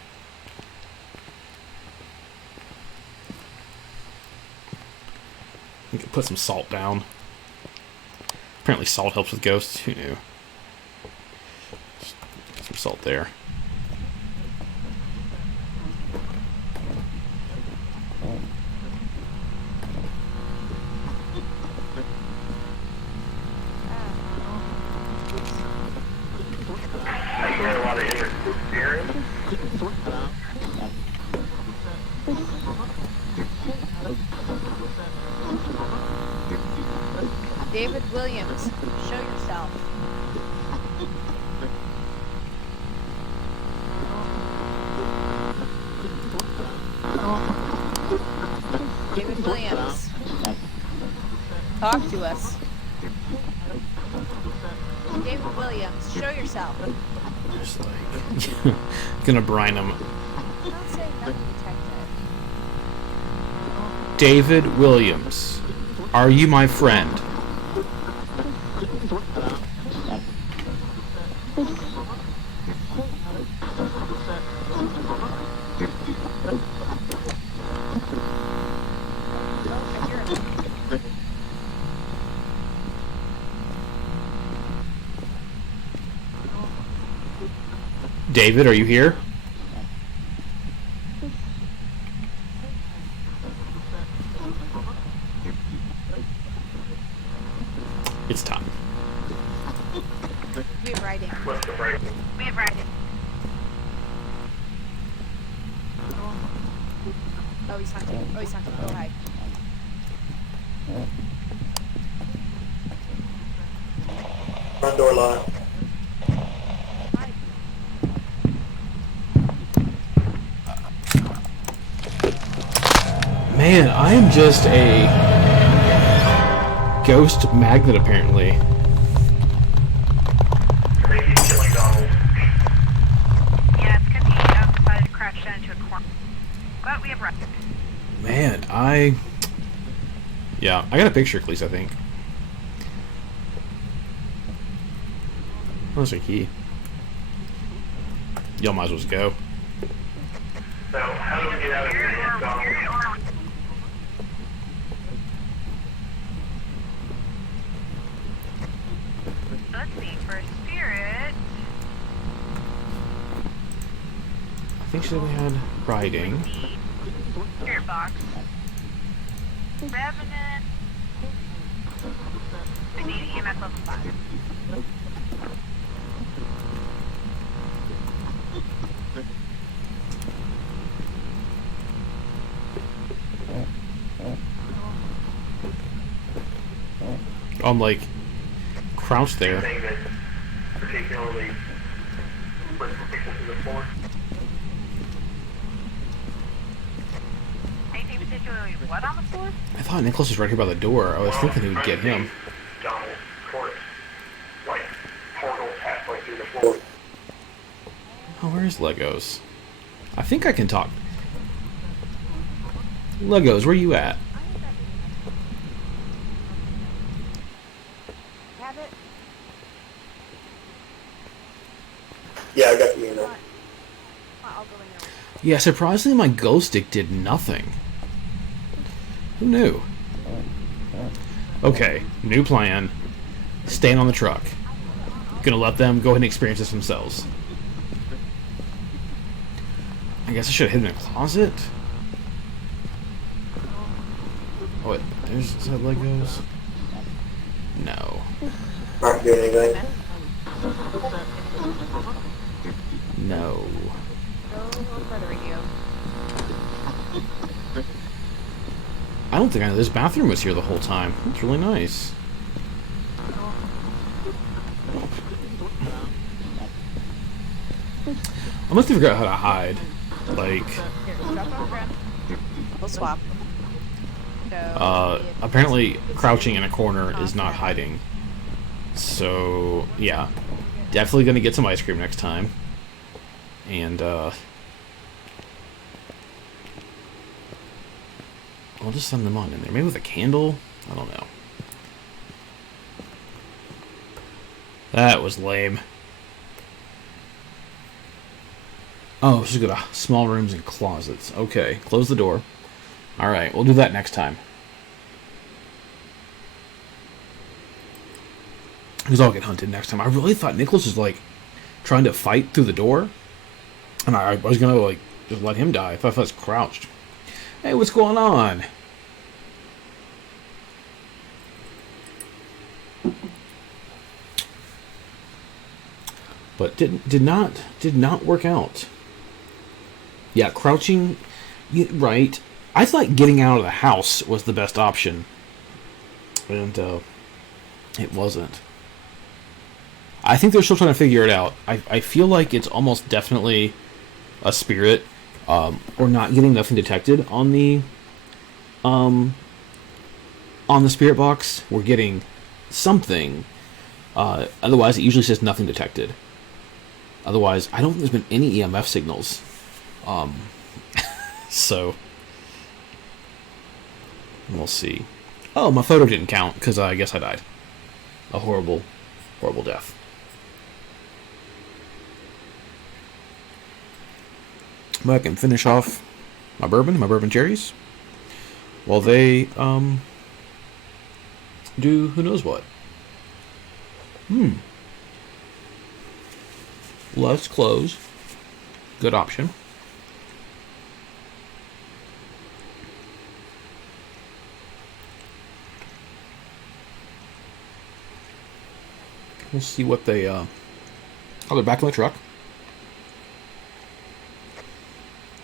We can put some salt down. Apparently salt helps with ghosts. Who knew? Some salt there. I get a lot of interference. David Williams, show yourself. David Williams, talk to us. David Williams, show yourself. Just like gonna brine him. Not saying nothing detected. David Williams, are you my friend? I hear him. David, are you here? It's time. We have writing. What's the break? We have writing. Oh, he's hunting. Oh, he's hunting. Oh, hi. Front door locked. Hi. Man, I am just a ghost magnet, apparently. I think he's killing Donald. Yeah, it's because he decided to crash down into a corner. But we have writing. Man, yeah, I got a picture at least, I think. Where's the key? Y'all might as well just go. So, how do we get out of here, Donald? Let's see, for spirit, I think she said we had writing. the spirit box. Revenant. We need EMF level 5. I'm like crouched there. Anything that particularly puts people to the floor? Anything particularly what on the floor? I thought Nicholas was right here by the door. I was thinking he would get him. Donald, corpse. Like, portals halfway through the floor. Oh, where's Legos? I think I can talk. Legos, where you at? Have it? Yeah, I got the email. I'll go in there. Yeah, surprisingly, my glow stick did nothing. Who knew? Okay, new plan. Staying on the truck. Gonna let them go ahead and experience this themselves. I guess I should have hidden in a closet. Oh wait, is that Legos? No. Not doing anything. No. No furthering you. I don't think I know this bathroom was here the whole time. It's really nice. I must have forgot how to hide. Like, Here, drop it on the ground. We'll swap. So, apparently crouching in a corner is not hiding. So, yeah. Definitely gonna get some ice cream next time. And, I'll just send them on in there. Maybe with a candle? I don't know. That was lame. Oh, she's got small rooms and closets. Okay, close the door. Alright, we'll do that next time. Because I'll get hunted next time. I really thought Nicholas was, like, trying to fight through the door. And I was gonna, like, just let him die. I thought I was crouched. Hey, what's going on? But did not work out. Yeah, crouching, right. I thought getting out of the house was the best option. And, it wasn't. I think they're still trying to figure it out. I feel like it's almost definitely a spirit, or not getting nothing detected on the spirit box. We're getting something. Otherwise, it usually says nothing detected. Otherwise, I don't think there's been any EMF signals. So, we'll see. Oh, my photo didn't count, because I guess I died. A horrible, horrible death. But I can finish off my bourbon cherries, while they, do who knows what. Let's close. Good option. We'll see what they, oh, they're back in the truck.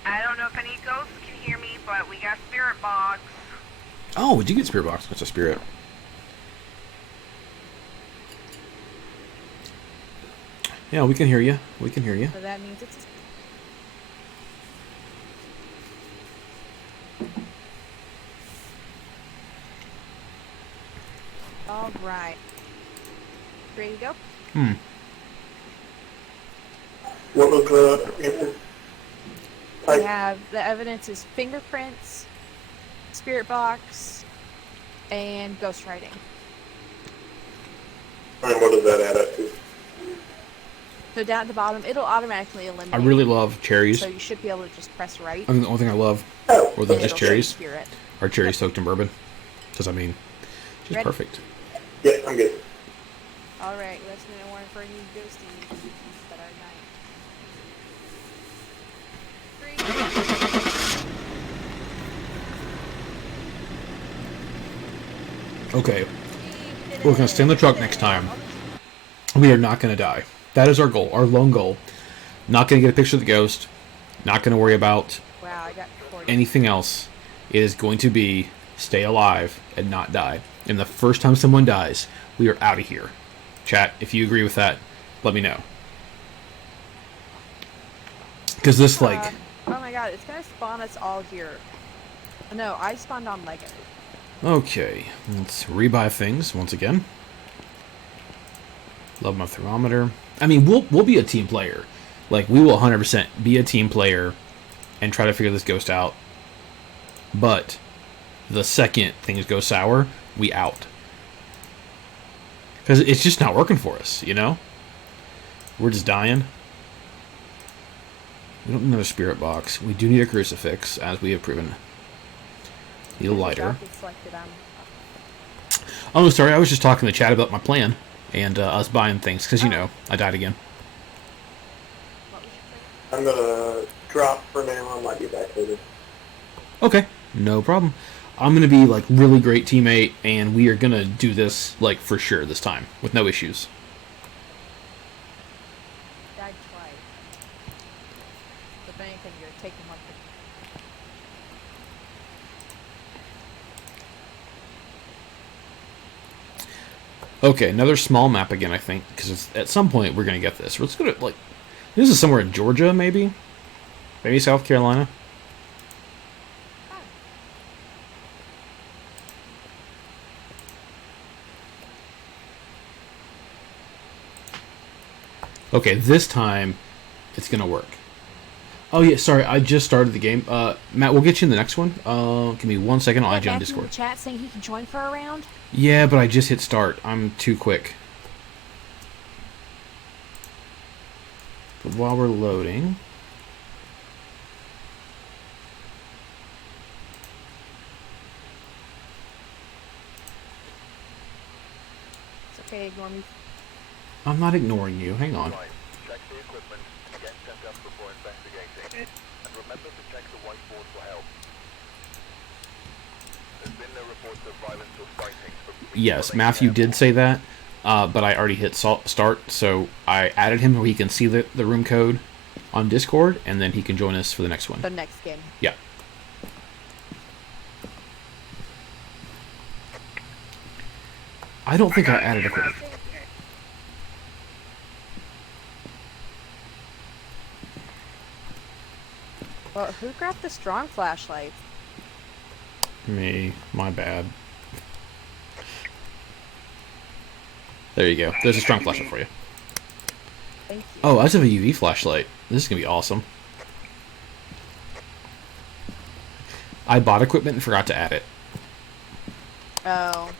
I don't know if any ghosts can hear me, but we got spirit box. Oh, we did get spirit box. That's a spirit. Yeah, we can hear you. We can hear you. So that means it's all right. Ready to go? What was the We have the evidence is fingerprints, spirit box, and ghost writing. and what does that add up to? So down at the bottom, it'll automatically eliminate. I really love cherries. So you should be able to just press right. I mean, the only thing I love Oh, more than and just it'll say cherries Spirit. are cherries soaked in bourbon. Because, I mean, it's just Ready? perfect. yeah, I'm good. All right, let's get a warning for any ghosties that are night. 3. Okay, we're going to stay in the truck next time. We are not going to die. That is our goal, our lone goal. Not going to get a picture of the ghost. Not going to worry about Wow, I got 40. anything else. It is going to be stay alive and not die. And the first time someone dies, we are out of here. Chat, if you agree with that, let me know. Because this, like... Oh my god, it's gonna spawn us all here. No, I spawned on Lego. Okay, let's rebuy things once again. Love my thermometer. I mean, we'll be a team player. Like, we will 100% be a team player and try to figure this ghost out. But the second things go sour, we out. Because it's just not working for us, you know? We're just dying. We don't need another spirit box. We do need a crucifix, as we have proven. Need a lighter. Oh, sorry, I was just talking to the chat about my plan. And us buying things, because, you know, I died again. I'm gonna drop for now. I might be back later. Okay, no problem. I'm going to be, like, really great teammate, and we are going to do this, like, for sure this time, with no issues. Died twice. Okay, another small map again, I think, because at some point we're gonna get this. Let's go to, like, this is somewhere in Georgia, maybe? Maybe South Carolina? Okay, this time it's gonna work. Oh yeah, sorry, I just started the game. Matt, we'll get you in the next one. Give me 1 second, I'll add you on Matthew in the Discord. chat saying he can join for a round. Yeah, but I just hit start. I'm too quick. But while we're loading... It's okay, ignore me. I'm not ignoring you, hang on. Right. Check the equipment and get set up before investigating. And remember to check the whiteboard for help. There's been no reports of violence or fighting. Yes, Matthew did say that, but I already hit start, so I added him where he can see the room code on Discord, and then he can join us for the next one. The next game. Yeah. I don't think I added equipment. Well, who grabbed the strong flashlight? Me. My bad. There you go. There's a strong flashlight for you. Thank you. Oh, I just have a UV flashlight. This is going to be awesome. I bought equipment and forgot to add it. Oh.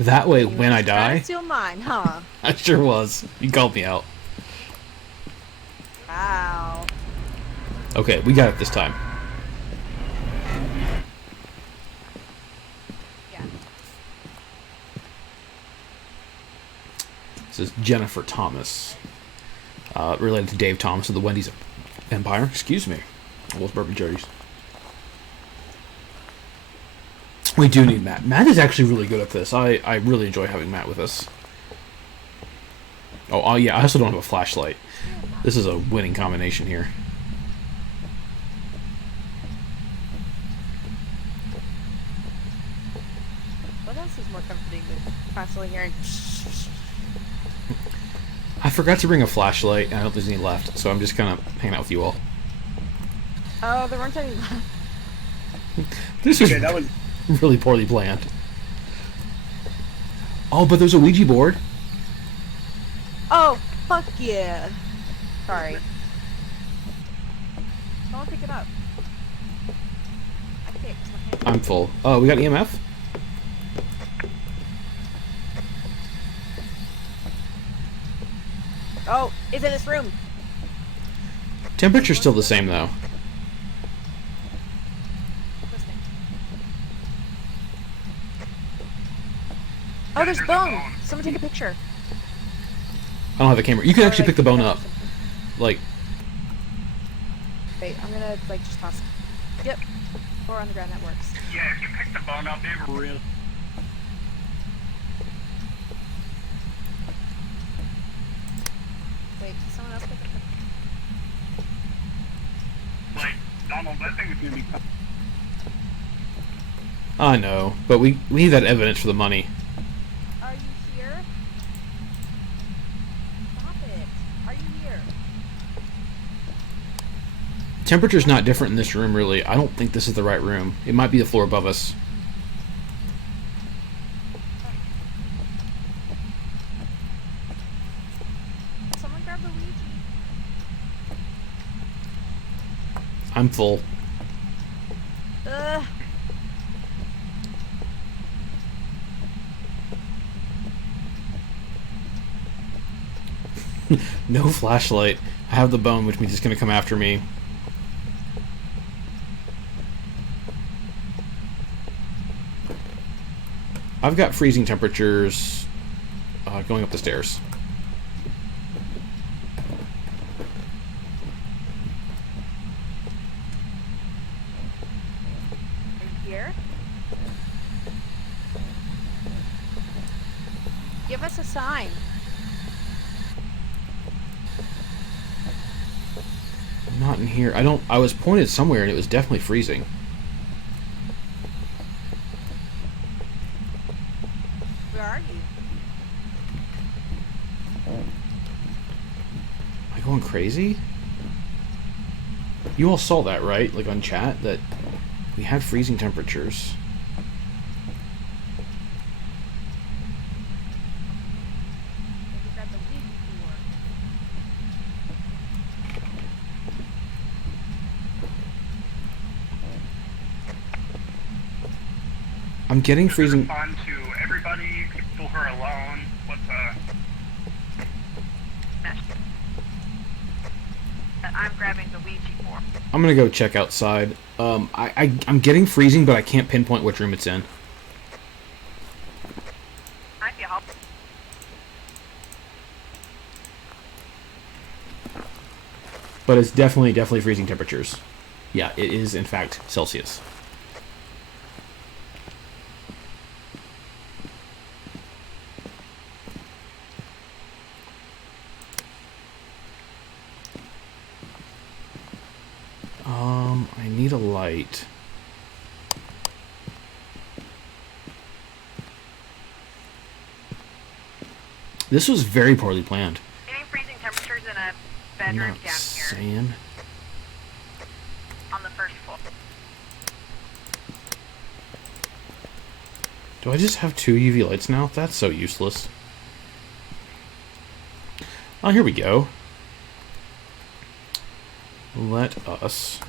That way, You when were I just trying die... to steal mine, huh? I sure was. You called me out. Wow. Okay, we got it this time. Yeah. This is Jennifer Thomas. Related to Dave Thomas of the Wendy's Empire. Excuse me. Wolf Bourbon Charities. We do need Matt. Matt is actually really good at this. I really enjoy having Matt with us. Oh, yeah, I also don't have a flashlight. This is a winning combination here. What else is more comforting than constantly hearing? I forgot to bring a flashlight, and I don't think there's any left, so I'm just kind of hanging out with you all. Oh, there weren't any left. This was Okay, that was really poorly planned. Oh, but there's a Ouija board. Oh, fuck yeah. Sorry. Someone pick it up. I can't. 'Cause my hand- I'm full. Oh, we got EMF? Oh, it's in this room. Temperature's still the same, though. Listening. Oh, there's bone. Someone take a picture. I don't have a camera. You can Or, actually like, pick the bone put up. something. Like, Wait, I'm gonna like just toss. Yep. Or on the ground. That works. yeah. If you pick the bone up, it really. Wait, can someone else pick up Like Donald, that thing is gonna be. I know, but we need that evidence for the money. the... Are you here? Stop it. Are you here? Temperature's not different in this room, really. I don't think this is the right room. It might be the floor above us. Someone grab the Ouija. I'm full. Ugh. No flashlight. I have the bone, which means it's going to come after me. I've got freezing temperatures going up the stairs. Are you here? Give us a sign. Not in here. I was pointed somewhere and it was definitely freezing. Where are you? going crazy? You all saw that, right? Like on chat, that we had freezing temperatures. Maybe grab the weed before. I'm getting freezing. Respond to everybody, people who are alone. What's I'm grabbing the Ouija board. I'm gonna go check outside. I'm getting freezing, but I can't pinpoint which room it's in. Might be help. But it's definitely freezing temperatures. Yeah, it is in fact Celsius. I need a light. This was very poorly planned. Getting freezing temperatures in a I'm bedroom not down here saying. on the first floor. Do I just have 2 UV lights now? That's so useless. Oh, here we go. Let us...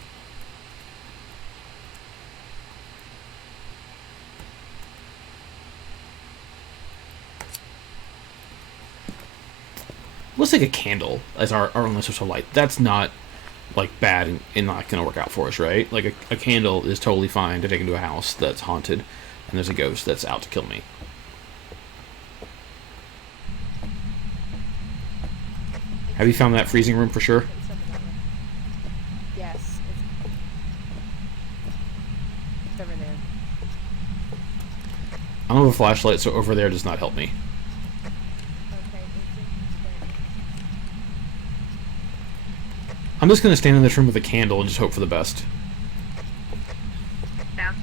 Let's take a candle as our only source of light. That's not, like, bad and not going to work out for us, right? Like, a candle is totally fine to take into a house that's haunted and there's a ghost that's out to kill me. Have you found that freezing room for sure? It's over that way. Yes, it's over there. I don't have a flashlight, so over there does not help me. Okay, I'm just going to stand in this room with a candle and just hope for the best. Down.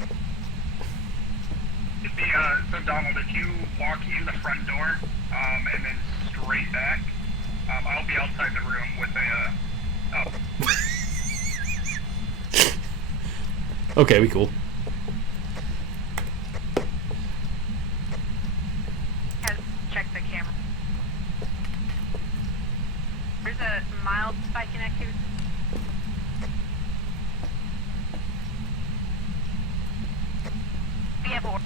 so Donald, if you walk in the front door, and then straight back, I'll be outside the room with a, Okay, we cool. Has checked the camera. There's a mild spike in activity. We have order.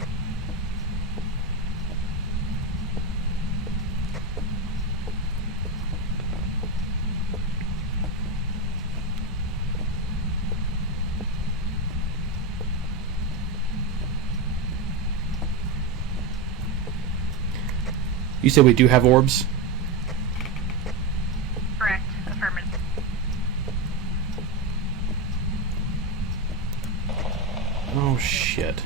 You said we do have orbs? Correct. Affirmative. Oh, shit.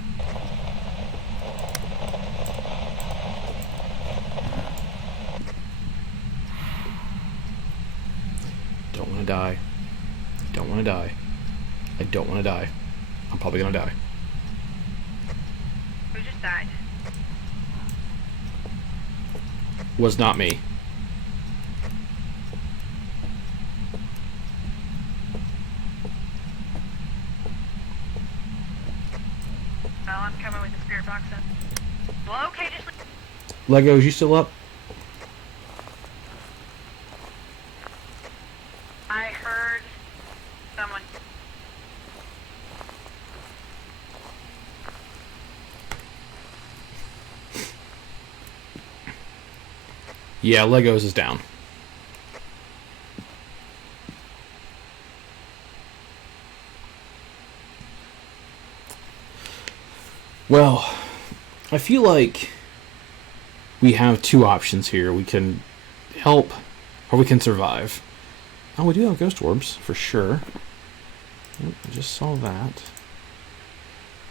Don't want to die. Don't want to die. I don't want to die. I'm probably gonna die. Who just died? Was not me. Well, I'm coming with the spirit box then. Well, okay, just Legos, you still up? I heard someone. Yeah, Legos is down. Well, I feel like we have 2 options here. We can help, or we can survive. Oh, we do have ghost orbs, for sure. Oh, I just saw that.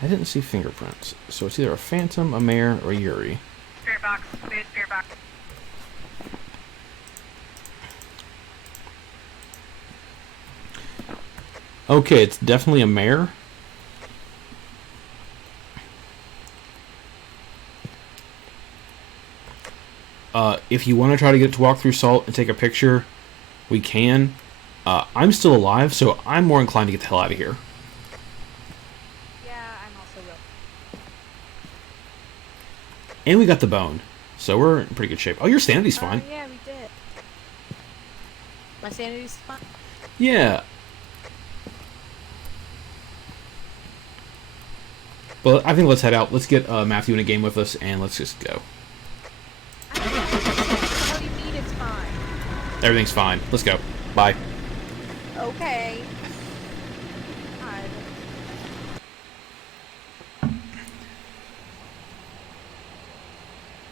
I didn't see fingerprints. So it's either a phantom, a mare, or Yuri. Spirit box. We have spirit box. Okay, it's definitely a mare. If you want to try to get it to walk through salt and take a picture, we can. I'm still alive, so I'm more inclined to get the hell out of here. Yeah, I'm also real. And we got the bone, so we're in pretty good shape. Oh, your sanity's fine. Yeah, we did. My sanity's fine. Yeah. But I think let's head out. Let's get Matthew in a game with us, and let's just go. How do you mean it's fine? Everything's fine. Let's go. Bye. Okay. God.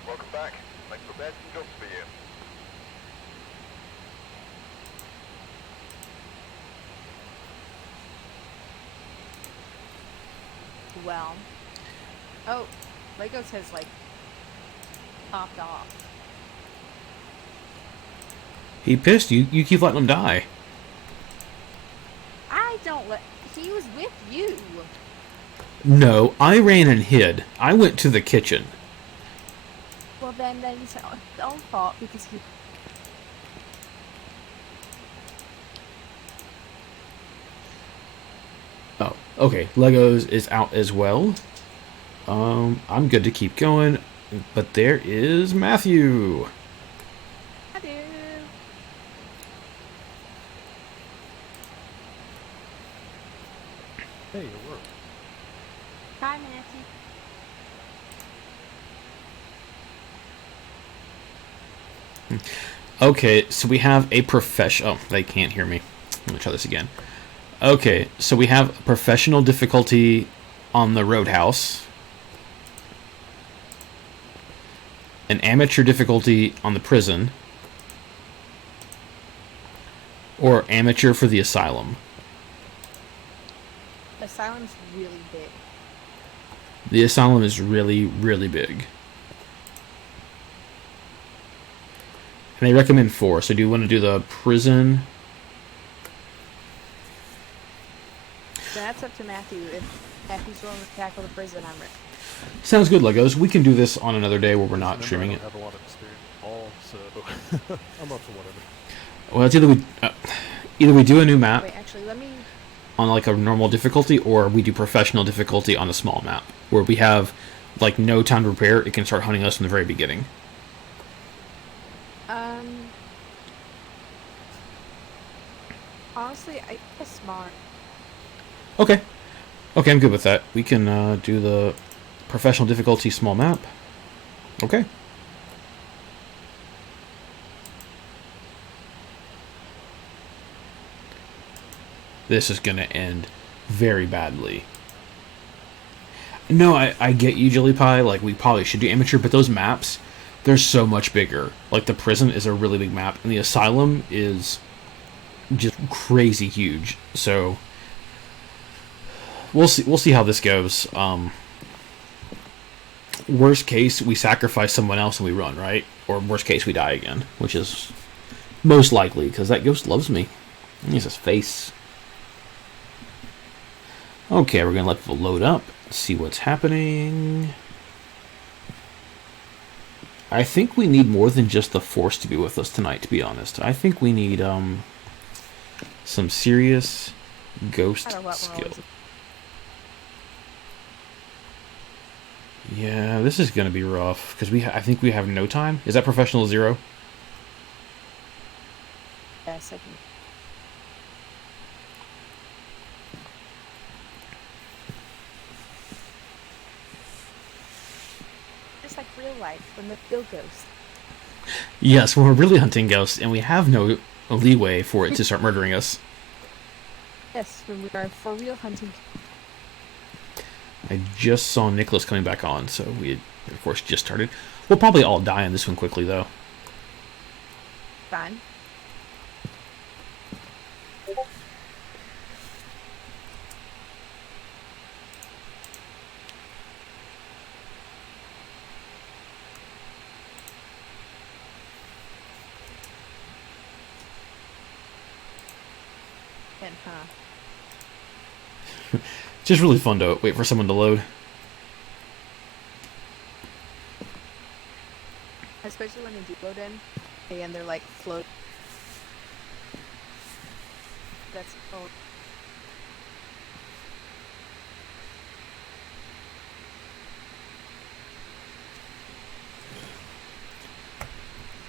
Welcome back. I've prepared some jobs for you. Well. Oh, Legos has like popped off. He pissed you. You keep letting him die. I don't let. He was with you. No, I ran and hid. I went to the kitchen. Well, then it's his own fault because he. Oh, okay. Legos is out as well. I'm good to keep going, but there is Matthew. I do. Hey, it worked. Hi, Matthew. Okay, so we have a profession. Oh, they can't hear me. Let me try this again. Okay, so we have professional difficulty on the Roadhouse, an amateur difficulty on the prison, or amateur for the asylum. Asylum's really big. The asylum is really, really big. And they recommend 4. So do you want to do the prison? That's up to Matthew. If Matthew's willing to tackle the prison, I'm ready. Sounds good, Legos. We can do this on another day where we're not streaming I it. don't have a lot of experience at all, so I'm up for whatever. Well, it's either we do a new map Wait, actually, let me. on like a normal difficulty, or we do professional difficulty on a small map where we have like no time to prepare. It can start hunting us from the very beginning. Honestly, I guess smart. Okay, I'm good with that. We can do the professional difficulty small map. Okay. This is gonna end very badly. No, I get you, Jilly Pie. Like, we probably should do amateur, but those maps, they're so much bigger. Like, the prison is a really big map, and the asylum is just crazy huge. So, we'll see how this goes. Worst case, we sacrifice someone else and we run, right? Or worst case, we die again, which is most likely, because that ghost loves me. Here's his face. Okay, we're gonna let people load up, see what's happening. I think we need more than just the Force to be with us tonight, to be honest. I think we need some serious ghost skill. Yeah, this is gonna be rough because I think we have no time. Is that professional 0? Yes, I can. Just like real life, when the real ghost. Yes, when we're really hunting ghosts and we have no leeway for it to start murdering us. Yes, when we are for real hunting. I just saw Nicholas coming back on, so we had, of course, just started. We'll probably all die on this one quickly, though. Fine. And, Just really fun to wait for someone to load. especially when they do load in, and they're like float. that's oh,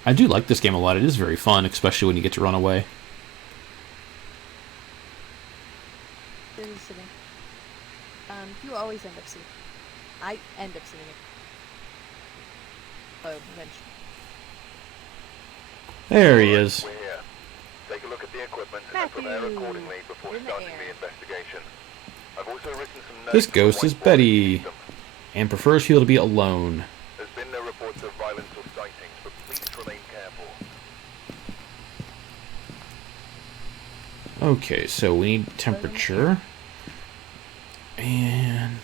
I do like this game a lot. It is very fun, especially when you get to run away. is sitting. You always end up seeing. I end up seeing it. Oh, eventually. There he is. We're here. Take a look at the equipment and prepare Matthew! accordingly before In the starting air. the investigation. I've also written some notes. This on ghost is whiteboard Betty, system. and prefers people to be alone. There's been no reports of violence or sightings, but please remain careful. Okay, so we need temperature. And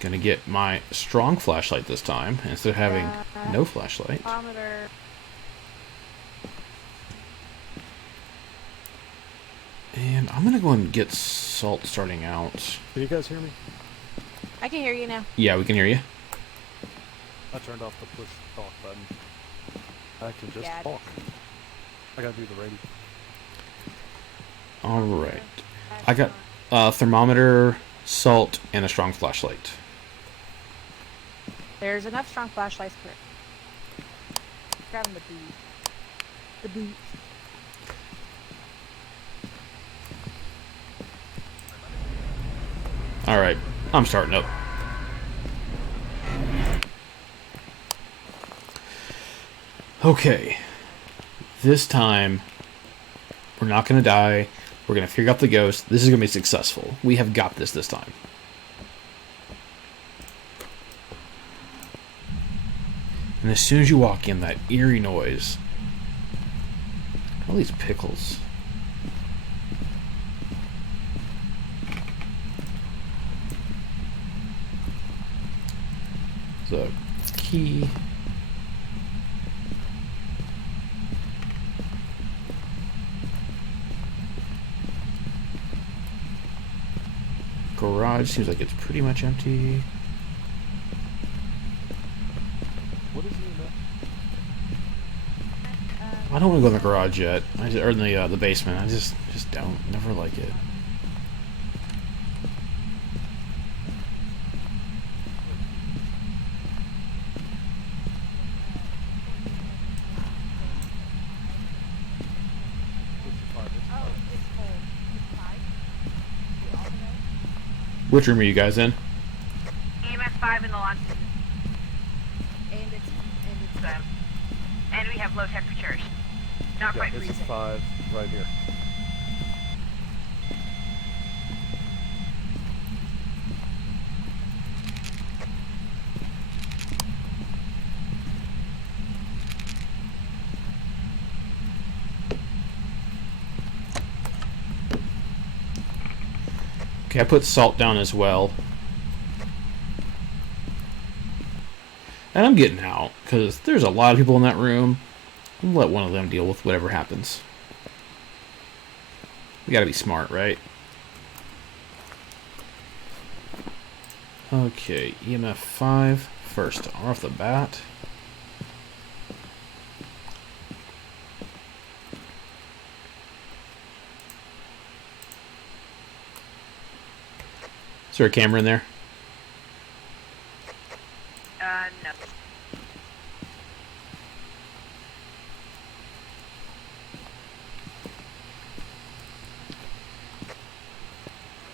gonna get my strong flashlight this time instead of having no flashlight. Thermometer. And I'm gonna go and get salt starting out. Can you guys hear me? I can hear you now. Yeah, we can hear you. I turned off the push talk button. I can just Yeah. talk. I gotta do the radio. Alright. I got thermometer, salt, and a strong flashlight. There's enough strong flashlights for it. Grabbing the boot. The boot. Alright, I'm starting up. Okay. This time, we're not gonna die. We're gonna figure out the ghost. This is gonna be successful. We have got this time. And as soon as you walk in, that eerie noise. All these pickles. The key. Garage seems like it's pretty much empty. What is he in I don't want to go in the garage yet. Or in the basement. I just don't. Never like it. Oh, it's cold. It's 5. You all know? Which room are you guys in? EMS 5 in the launch. And it's And we have low temperatures. Not Yeah, quite this is freezing. 5 right here. Okay, I put salt down as well. And I'm getting out, because there's a lot of people in that room. I'll let one of them deal with whatever happens. We gotta be smart, right? Okay, EMF 5 first off the bat. Is there a camera in there? No.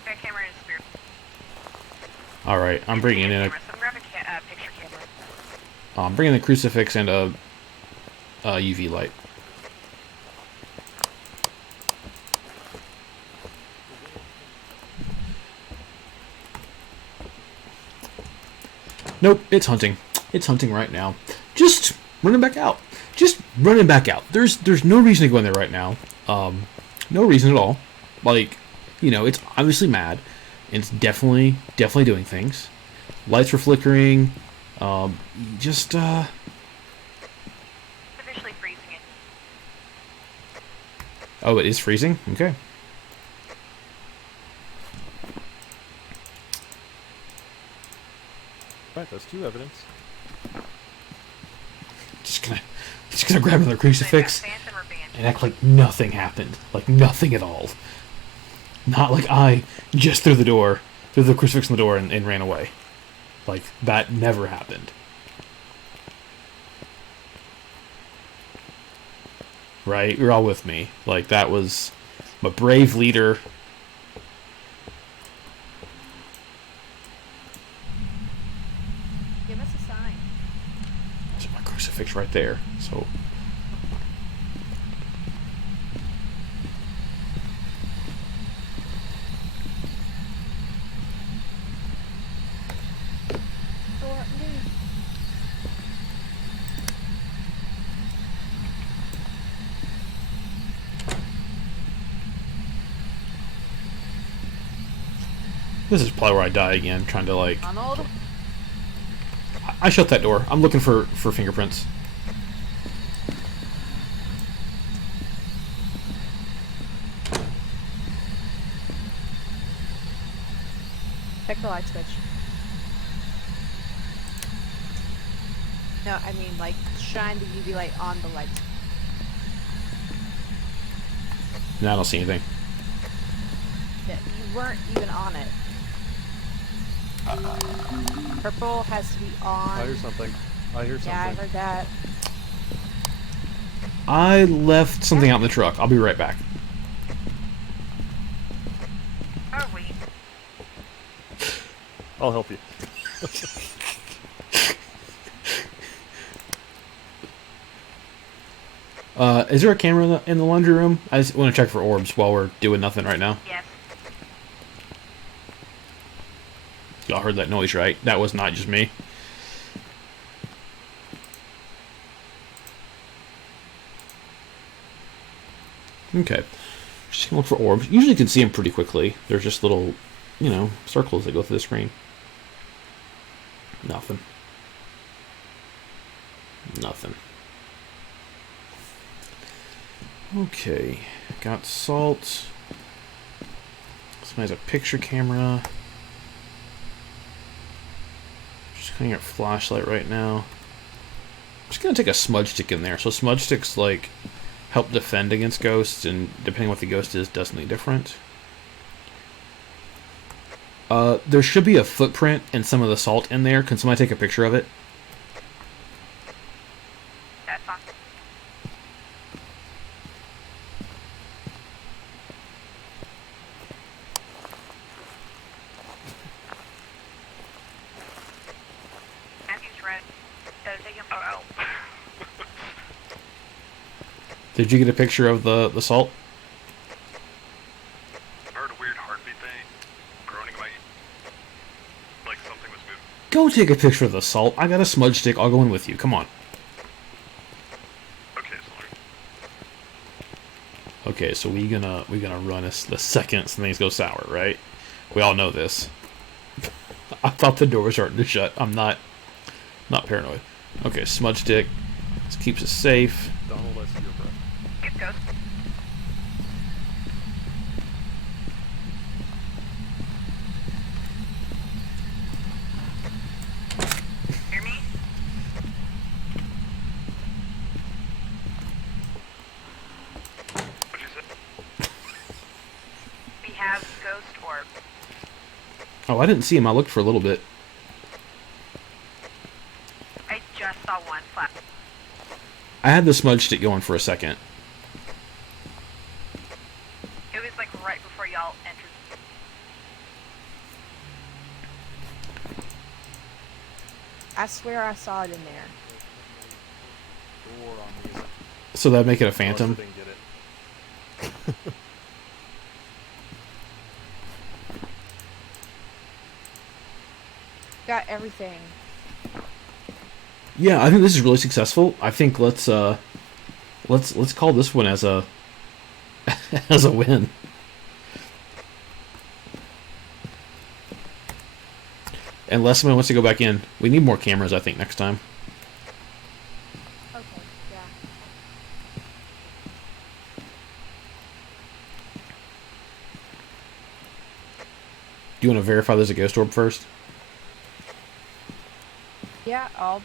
That camera is spirit. Alright, I'm bringing in a... Camera, so grab a picture camera. I'm bringing a crucifix and a UV light. Nope, it's hunting. It's hunting right now. Just running back out. Just running back out. There's no reason to go in there right now. No reason at all. Like, you know, it's obviously mad. It's definitely doing things. Lights were flickering. Just Officially freezing it. Oh, it is freezing? Okay. Right, that's 2 evidence. Just gonna grab another crucifix. Phantom or Banshee? and act like nothing happened. Like nothing at all. Not like I just threw the crucifix in the door and ran away. Like, that never happened. Right? You're all with me. Like, that was a brave leader. Give us a sign. There's my crucifix right there. So... Door, leave. This is probably where I die again, trying to, like... Donald? I shut that door. I'm looking for fingerprints. Check the light switch. No, I mean, like, shine the UV light on the light. No, I don't see anything. Yeah, you weren't even on it. Purple has to be on. I hear something. I hear something. Yeah, I heard that. I left something out in the truck. I'll be right back. Are we? I'll help you. Is there a camera in the laundry room? I just want to check for orbs while we're doing nothing right now. Yes. Y'all heard that noise, right? That was not just me. Okay. Just gonna look for orbs. Usually you can see them pretty quickly. They're just little, you know, circles that go through the screen. Nothing. Nothing. Okay. Got salt. Somebody has a picture camera. Just cutting a flashlight right now. I'm just gonna take a smudge stick in there. So smudge sticks like help defend against ghosts, and depending on what the ghost is, does something different. There should be a footprint and some of the salt in there. Can somebody take a picture of it? That's fine. Matthew's red. Gotta take him. Oh. Did you get a picture of the salt? I heard a weird heartbeat thing. Groaning in my ear. Like something was moving. Go take a picture of the salt. I got a smudge stick. I'll go in with you. Come on. Okay, sorry. Okay, so we gonna run the second some things go sour, right? We all know this. I thought the door was starting to shut. I'm not paranoid. Okay, smudge stick. This keeps us safe. Donald, I see your breath. It goes. Hear me? What'd you say? We have ghost orb. Oh, I didn't see him. I looked for a little bit. I just saw one flash. I had the smudge stick going for a second. It was like right before y'all entered. I swear I saw it in there. Door on me. So that'd make it a Unless I phantom. didn't get it. Got everything. Yeah, I think this is really successful. I think let's call this one as a as a win. Unless somebody wants to go back in. We need more cameras, I think, next time. Okay, yeah. Do you want to verify there's a ghost orb first? Yeah, I'll...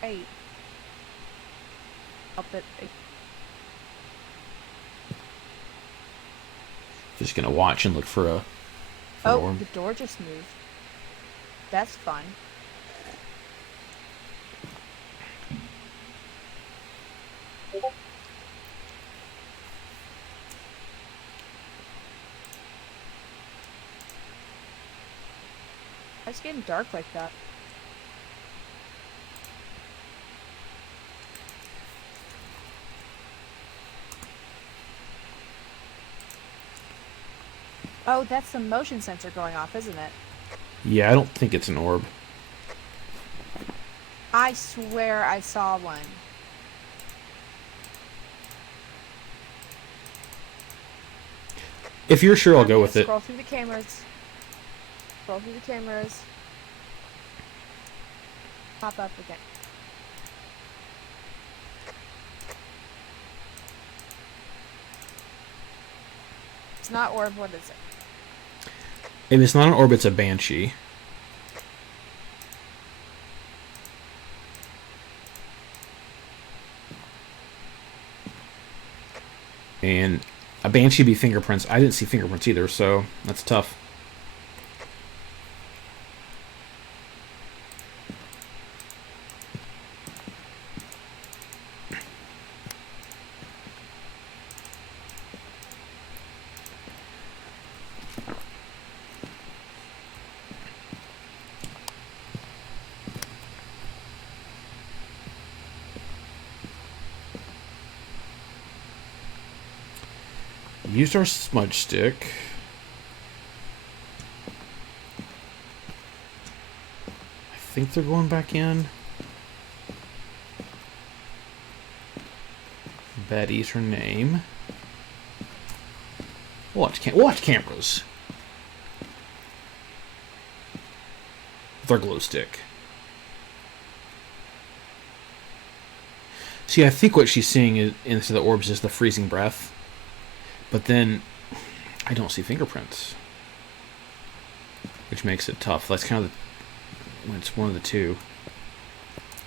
Hey. help it. Just gonna watch and look for a. For an Oh, orb. the door just moved. That's fun. It's getting dark like that. Oh, that's the motion sensor going off, isn't it? Yeah, I don't think it's an orb. I swear I saw one. If you're sure, I'll go with it. Scroll through the cameras. Scroll through the cameras. Pop up again. It's not orb, what is it? If it's not an orb, it's a banshee. And a banshee be fingerprints. I didn't see fingerprints either, so that's tough. Used our smudge stick. I think they're going back in. Betty's her name. Watch cameras. With our glow stick. See, I think what she's seeing into the orbs is the freezing breath. But then, I don't see fingerprints. Which makes it tough. That's kind of it's one of the two.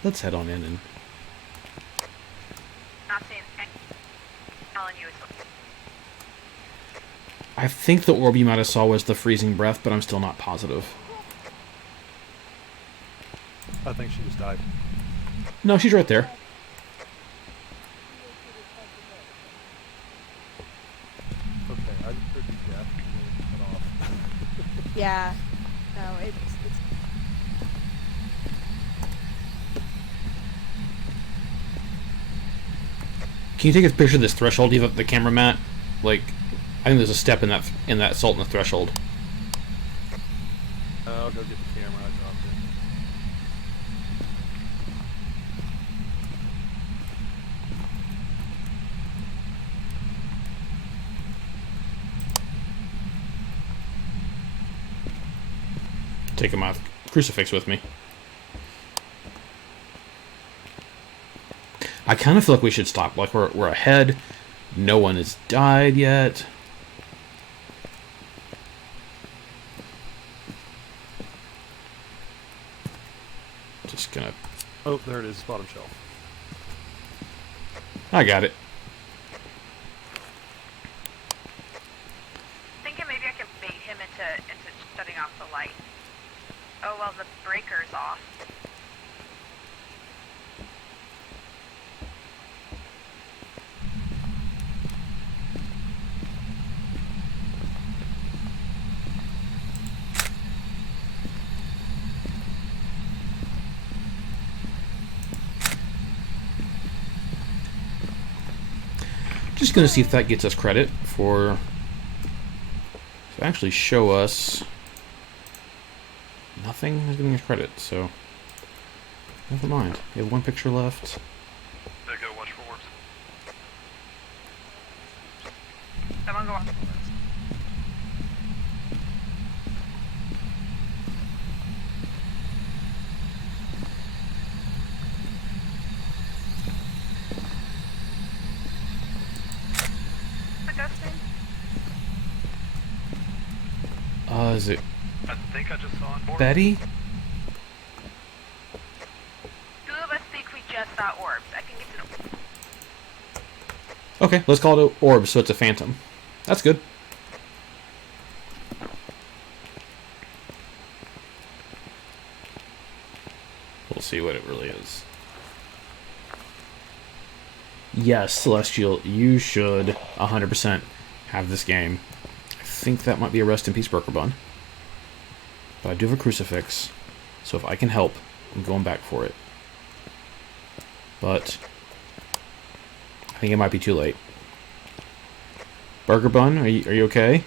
Let's head on in and... Not seeing anything. Telling you it's... I think the orb you might have saw was the freezing breath, but I'm still not positive. I think she just died. No, she's right there. Okay, I just heard the death and cut off. Yeah. No, it's Can you take a picture of this threshold? You have the camera, Matt? Like, I think there's a step in that salt in the threshold. I'll go get the camera. I dropped it. Take my crucifix with me. I kind of feel like we should stop. Like, we're ahead. No one has died yet. Just gonna... Oh, there it is, bottom shelf. I got it. Thinking maybe I can bait him into shutting off the light. Oh, well, the breaker's off. Just gonna see if that gets us credit for... to actually show us... Nothing is giving us credit, so... Never mind. We have one picture left. They go watch for orbs. Someone go on. The ghost name? Is it I think I just saw an orb. Betty? Two of us think we just saw orbs. I think it's an orb. Okay, let's call it an orb, so it's a phantom. That's good. We'll see what it really is. Yes, Celestial, you should 100% have this game. I think that might be a rest in peace Burger Bun. But I do have a crucifix, so if I can help, I'm going back for it. But I think it might be too late. Burger Bun, are you okay?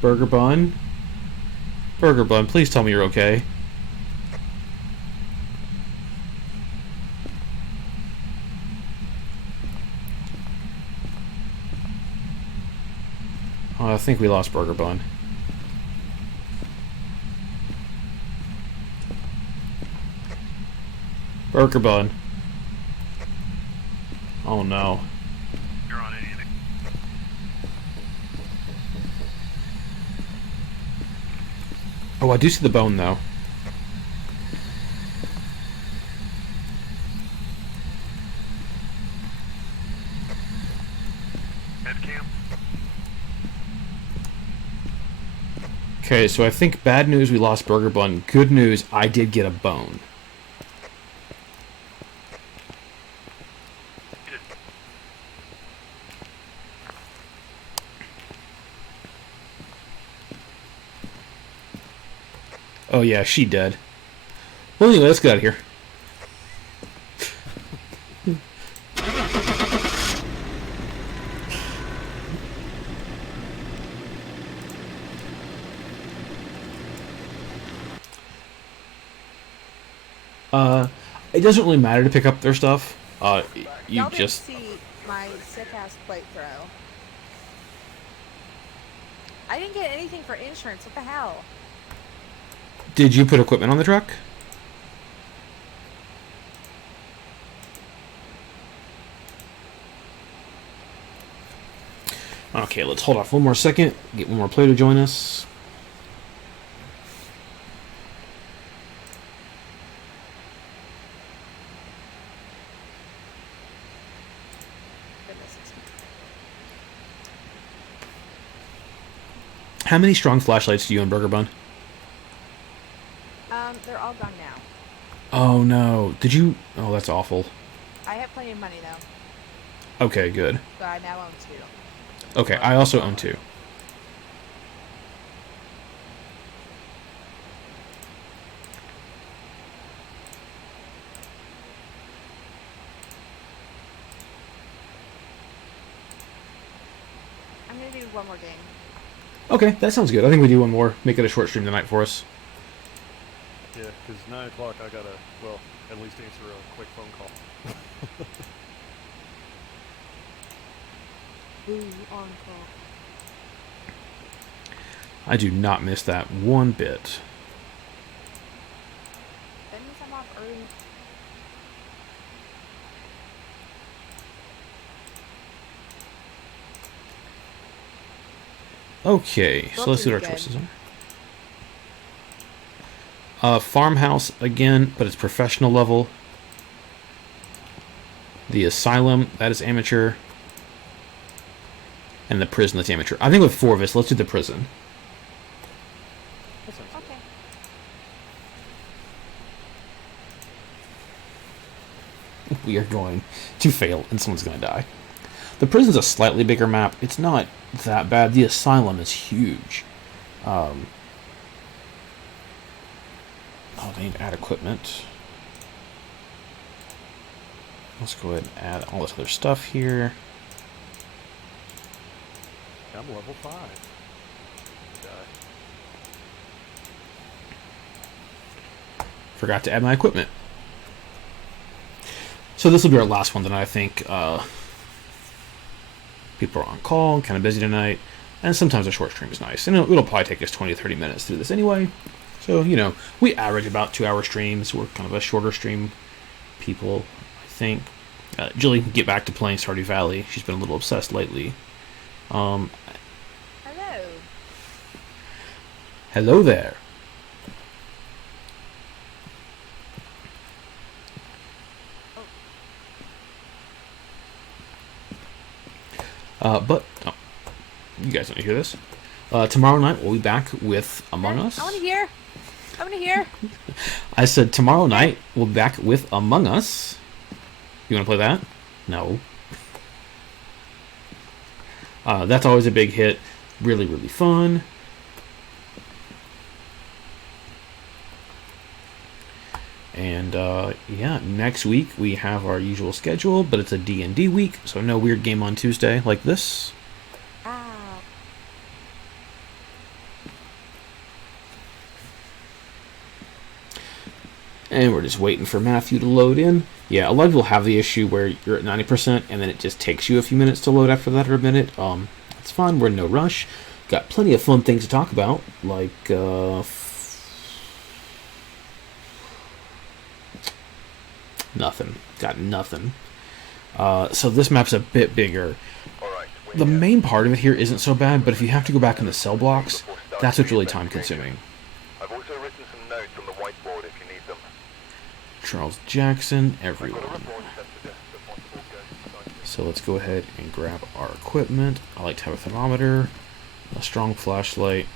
Burger Bun? Burger Bun, please tell me you're okay. Oh, I think we lost Burger Bun. Burger Bun. Oh no. You're on anything. Oh, I do see the bone though. Head cam. Okay, so I think bad news, we lost Burger Bun. Good news, I did get a bone. Oh yeah, she dead. Well anyway, let's get out of here. It doesn't really matter to pick up their stuff. You Y'all didn't just... see my sick-ass plate throw. I didn't get anything for insurance. What the hell? Did you put equipment on the truck? Okay, let's hold off one more second. Get one more player to join us. How many strong flashlights do you and Burger Bun? They're all gone now. Oh no. Did you... Oh, that's awful. I have plenty of money though, Okay, good. so I now own 2. Okay, I also own 2. I'm gonna do one more game. Okay, that sounds good. I think we do one more. Make it a short stream tonight for us. Yeah, because 9 o'clock I gotta, well, at least answer a quick phone call. Ooh, on call. I do not miss that one bit. That means I'm off early. Okay, so let's see what our Brooklyn's choices are. Farmhouse again, but it's professional level. The Asylum, that is amateur. And the Prison, that's amateur. I think with 4 of us, let's do the Prison. That sounds good. Okay. We are going to fail, and someone's going to die. The Prison's a slightly bigger map. It's not that bad. The Asylum is huge. Oh, they need to add equipment. Let's go ahead and add all this other stuff here. I'm level 5. Die. Forgot to add my equipment. So this will be our last one tonight, I think. People are on call, kind of busy tonight, and sometimes a short stream is nice. And it'll probably take us 20 to 30 minutes to do this anyway. So, you know, we average about 2-hour streams. We're kind of a shorter stream people, I think. Jilly can get back to playing Stardew Valley. She's been a little obsessed lately. Hello. Hello there. But oh, you guys don't hear this. Tomorrow night we'll be back with Among Us. I want to hear. I want to hear. I said tomorrow night we'll be back with Among Us. You want to play that? No. That's always a big hit. Really, really fun. And yeah, next week we have our usual schedule, but it's a D&D week, so no weird game on Tuesday like this. Ow. And we're just waiting for Matthew to load in. Yeah, a lot of people have the issue where you're at 90% and then it just takes you a few minutes to load after that or a minute. It's fine, we're in no rush. Got plenty of fun things to talk about, like nothing. Got nothing. So this map's a bit bigger. The main part of it here isn't so bad, but if you have to go back in the cell blocks, that's what's really time consuming. I've also written some notes on the whiteboard if you need them. Charles Jackson, everyone. Got a report that suggests the possible ghost site. So let's go ahead and grab our equipment. I like to have a thermometer, a strong flashlight,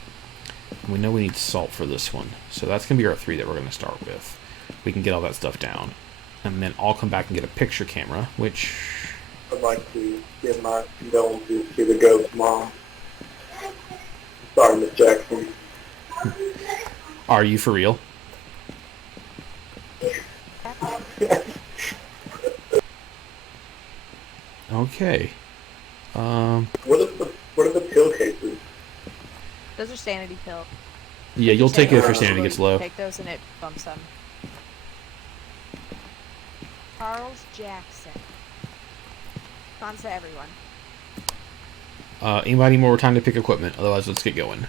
and we know we need salt for this one. So that's going to be our 3 that we're going to start with. We can get all that stuff down. And then I'll come back and get a picture camera, which... I'd like to give my condolences to the ghost mom. Sorry, Miss Jackson. Are you for real? Okay. What are the pill cases? Those are sanity pills. Yeah, you'll take it if your Sanity sanity gets low. Take those and it bumps them. Charles Jackson. On to everyone. Anybody more time to pick equipment? Otherwise, let's get going.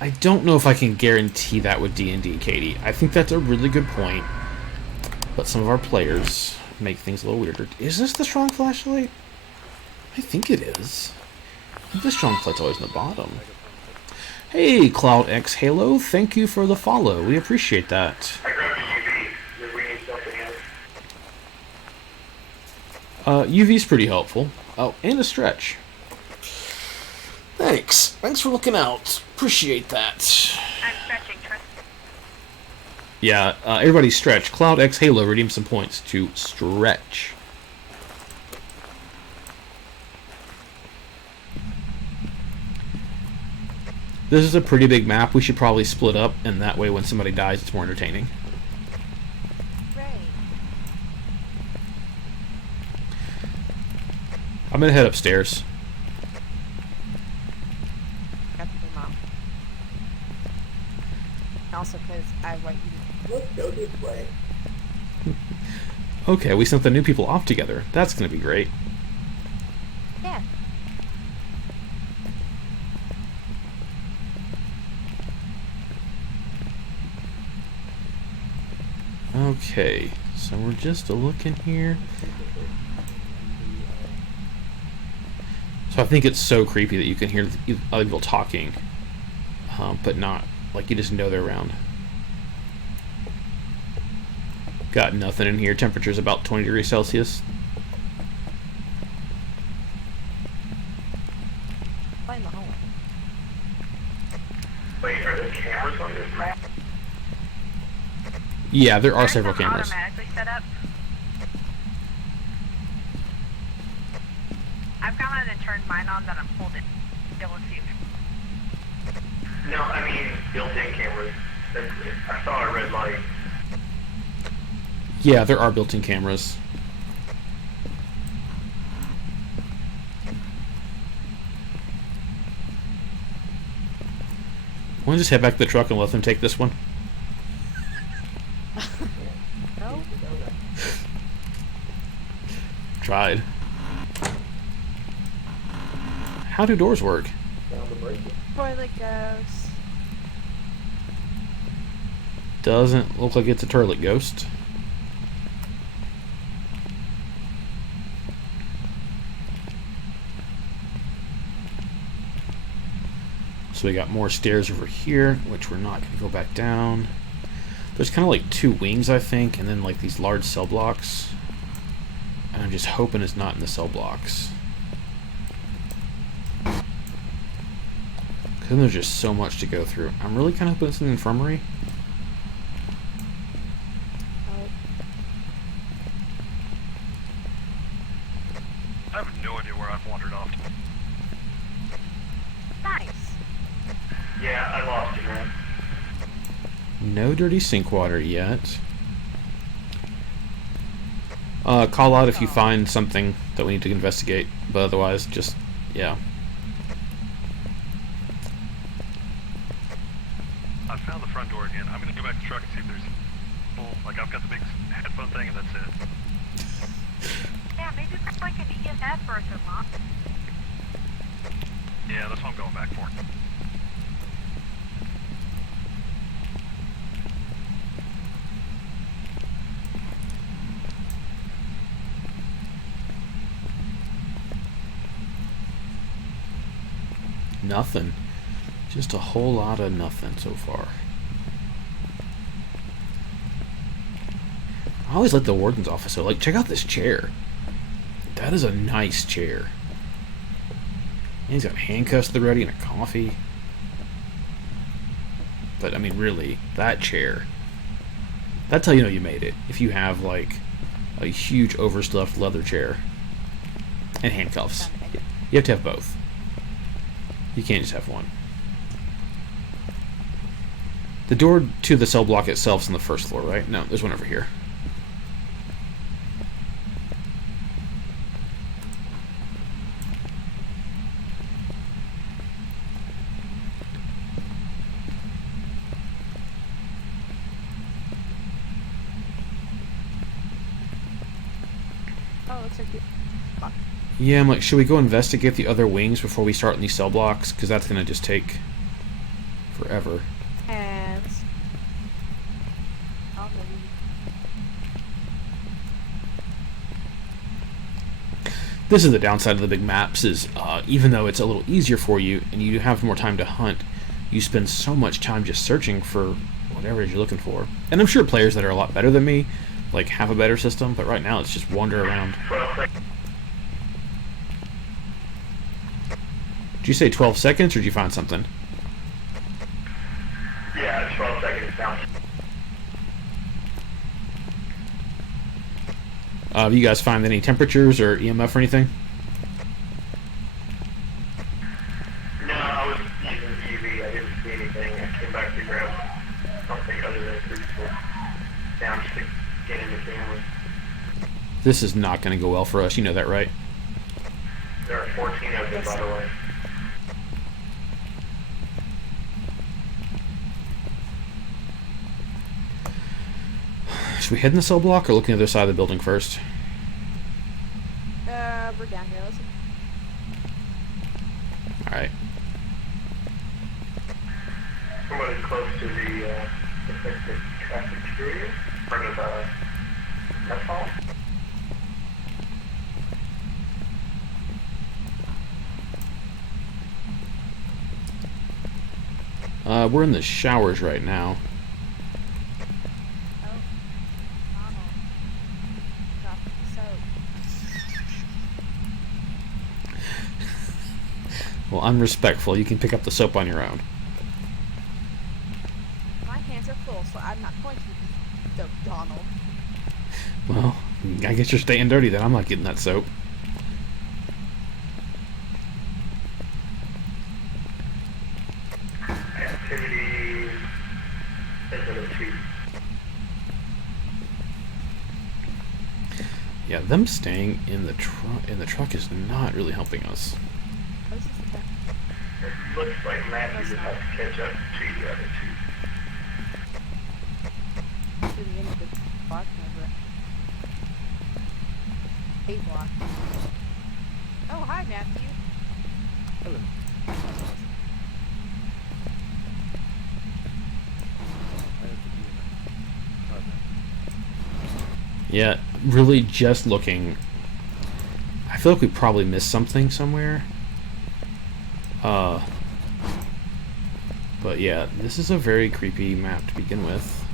I don't know if I can guarantee that with D&D, Katie. I think that's a really good point. But some of our players make things a little weirder. Is this the strong flashlight? I think it is. The strong flashlight's always in the bottom. Hey, Cloud X Halo, thank you for the follow. We appreciate that. I grabbed a UV. Did we need something else? UV's pretty helpful. Oh, and a stretch. Thanks. Thanks for looking out. Appreciate that. I'm stretching, trust. Yeah, everybody stretch. Cloud X Halo redeemed some points to stretch. This is a pretty big map. We should probably split up, and that way when somebody dies, it's more entertaining. Right. I'm gonna head upstairs. Got to be mom. Also, because I want you to... Let's go this way. Okay, we sent the new people off together. That's gonna be great. Yeah. Okay, so we're just looking here. So I think it's so creepy that you can hear other people talking, but not, like, you just know they're around. Got nothing in here. Temperature's about 20 degrees Celsius. Find the hallway. Wait, are there cameras on this map? Yeah, there are There's several some cameras. automatically set up. I've gone ahead and turned mine on that I'm holding. You'll see. No, I mean built-in cameras. I saw a red light. Yeah, there are built-in cameras. Want to just head back to the truck and let them take this one? No? Tried. How do doors work? Toilet ghost. Doesn't look like it's a toilet ghost. So we got more stairs over here, which we're not going to go back down. There's kind of like 2 wings, I think, and then like these large cell blocks. And I'm just hoping it's not in the cell blocks. Because then there's just so much to go through. I'm really kind of hoping it's in the infirmary. I have no idea where I've wandered off to. Nice. Yeah, I lost you, man. No dirty sink water yet. Call out if you find something that we need to investigate, but otherwise, just, yeah. I found the front door again. I'm gonna go back to the truck and see if there's... Well, like, I've got the big headphone thing and that's it. Yeah, maybe it's like an EMF or something. Yeah, that's what I'm going back for. Nothing. Just a whole lot of nothing so far. I always like the warden's office, so like, check out this chair. That is a nice chair. And he's got handcuffs at the ready and a coffee. But I mean, really, that chair. That's how you know you made it. If you have like a huge overstuffed leather chair and handcuffs. You have to have both. You can't just have one. The door to the cell block itself is on the first floor, right? No, there's one over here. Oh, looks like you. Yeah, I'm like, should we go investigate the other wings before we start in these cell blocks? Because that's going to just take forever. And. Oh, maybe. This is the downside of the big maps, is even though it's a little easier for you and you have more time to hunt, you spend so much time just searching for whatever it is you're looking for. And I'm sure players that are a lot better than me like have a better system, but right now it's just wander around. Did you say 12 seconds, or did you find something? Yeah, 12 seconds now. Have you guys find any temperatures or EMF or anything? No, I was using UV. I didn't see anything. I came back to grab something other than crucible down to get in the camera. This is not going to go well for us. You know that, right? There are 14 of them, by the way. Should we head in the cell block or look on the other side of the building first? We're down here. Listen. Alright. Somebody close to the affected cafeteria, in front of the mess hall. We're in the showers right now. Oh. Donald. Drop the soap. Well, I'm respectful. You can pick up the soap on your own. My hands are full, so I'm not going to use soap, Donald. Well, I guess you're staying dirty then. I'm not getting that soap. Activities, visitor 2. Yeah, them staying in the truck is not really helping us. Oh, this is the thing. It looks like Matthew would have to catch up to the other 2. To the end of the block number. 8 block. Oh, hi, Matthew. Hello. I have to do that. Okay. Yeah, really just looking. I feel like we probably missed something somewhere. But yeah, this is a very creepy map to begin with.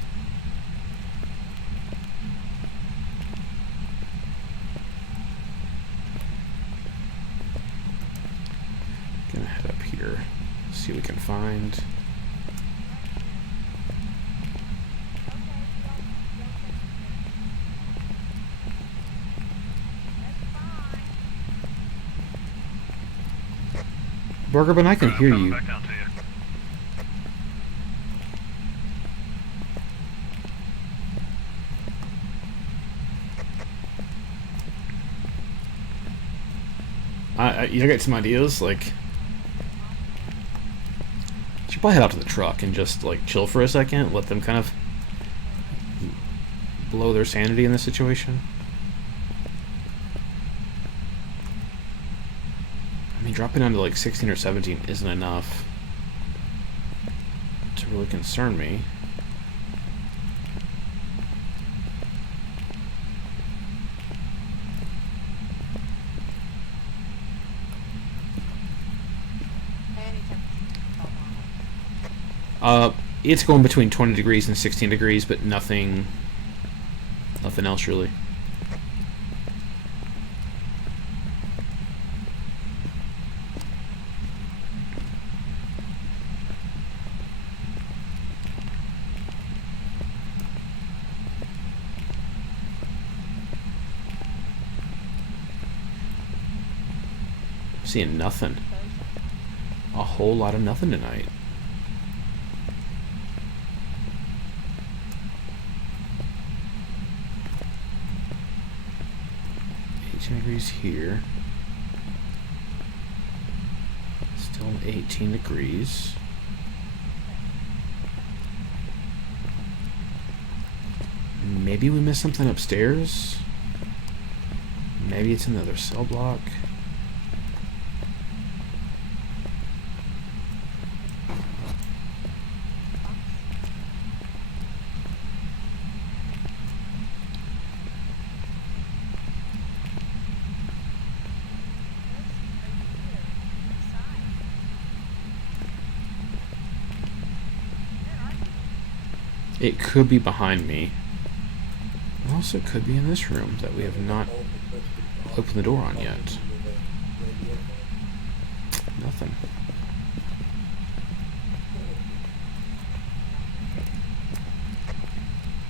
can find. Burgerman, I can hear Coming you. back down to you. You got some ideas? Like, you should probably head out to the truck and just like chill for a second. Let them kind of blow their sanity in this situation. I mean, dropping down to like 16 or 17 isn't enough to really concern me. It's going between 20 degrees and 16 degrees, but nothing else really. Seeing nothing. A whole lot of nothing tonight. 18 degrees here. Still 18 degrees. Maybe we missed something upstairs. Maybe it's another cell block. It could be behind me. It also could be in this room that we have not opened the door on yet. Nothing.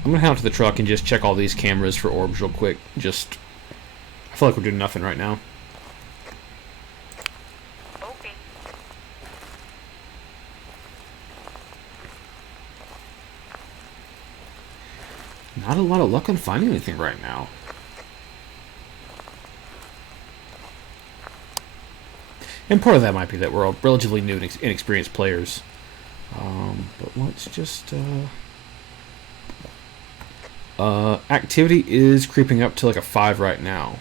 I'm gonna head out to the truck and just check all these cameras for orbs real quick. I feel like we're doing nothing right now. Okay. Not a lot of luck on finding anything right now. And part of that might be that we're all relatively new and inexperienced players. But let's just... activity is creeping up to like a 5 right now.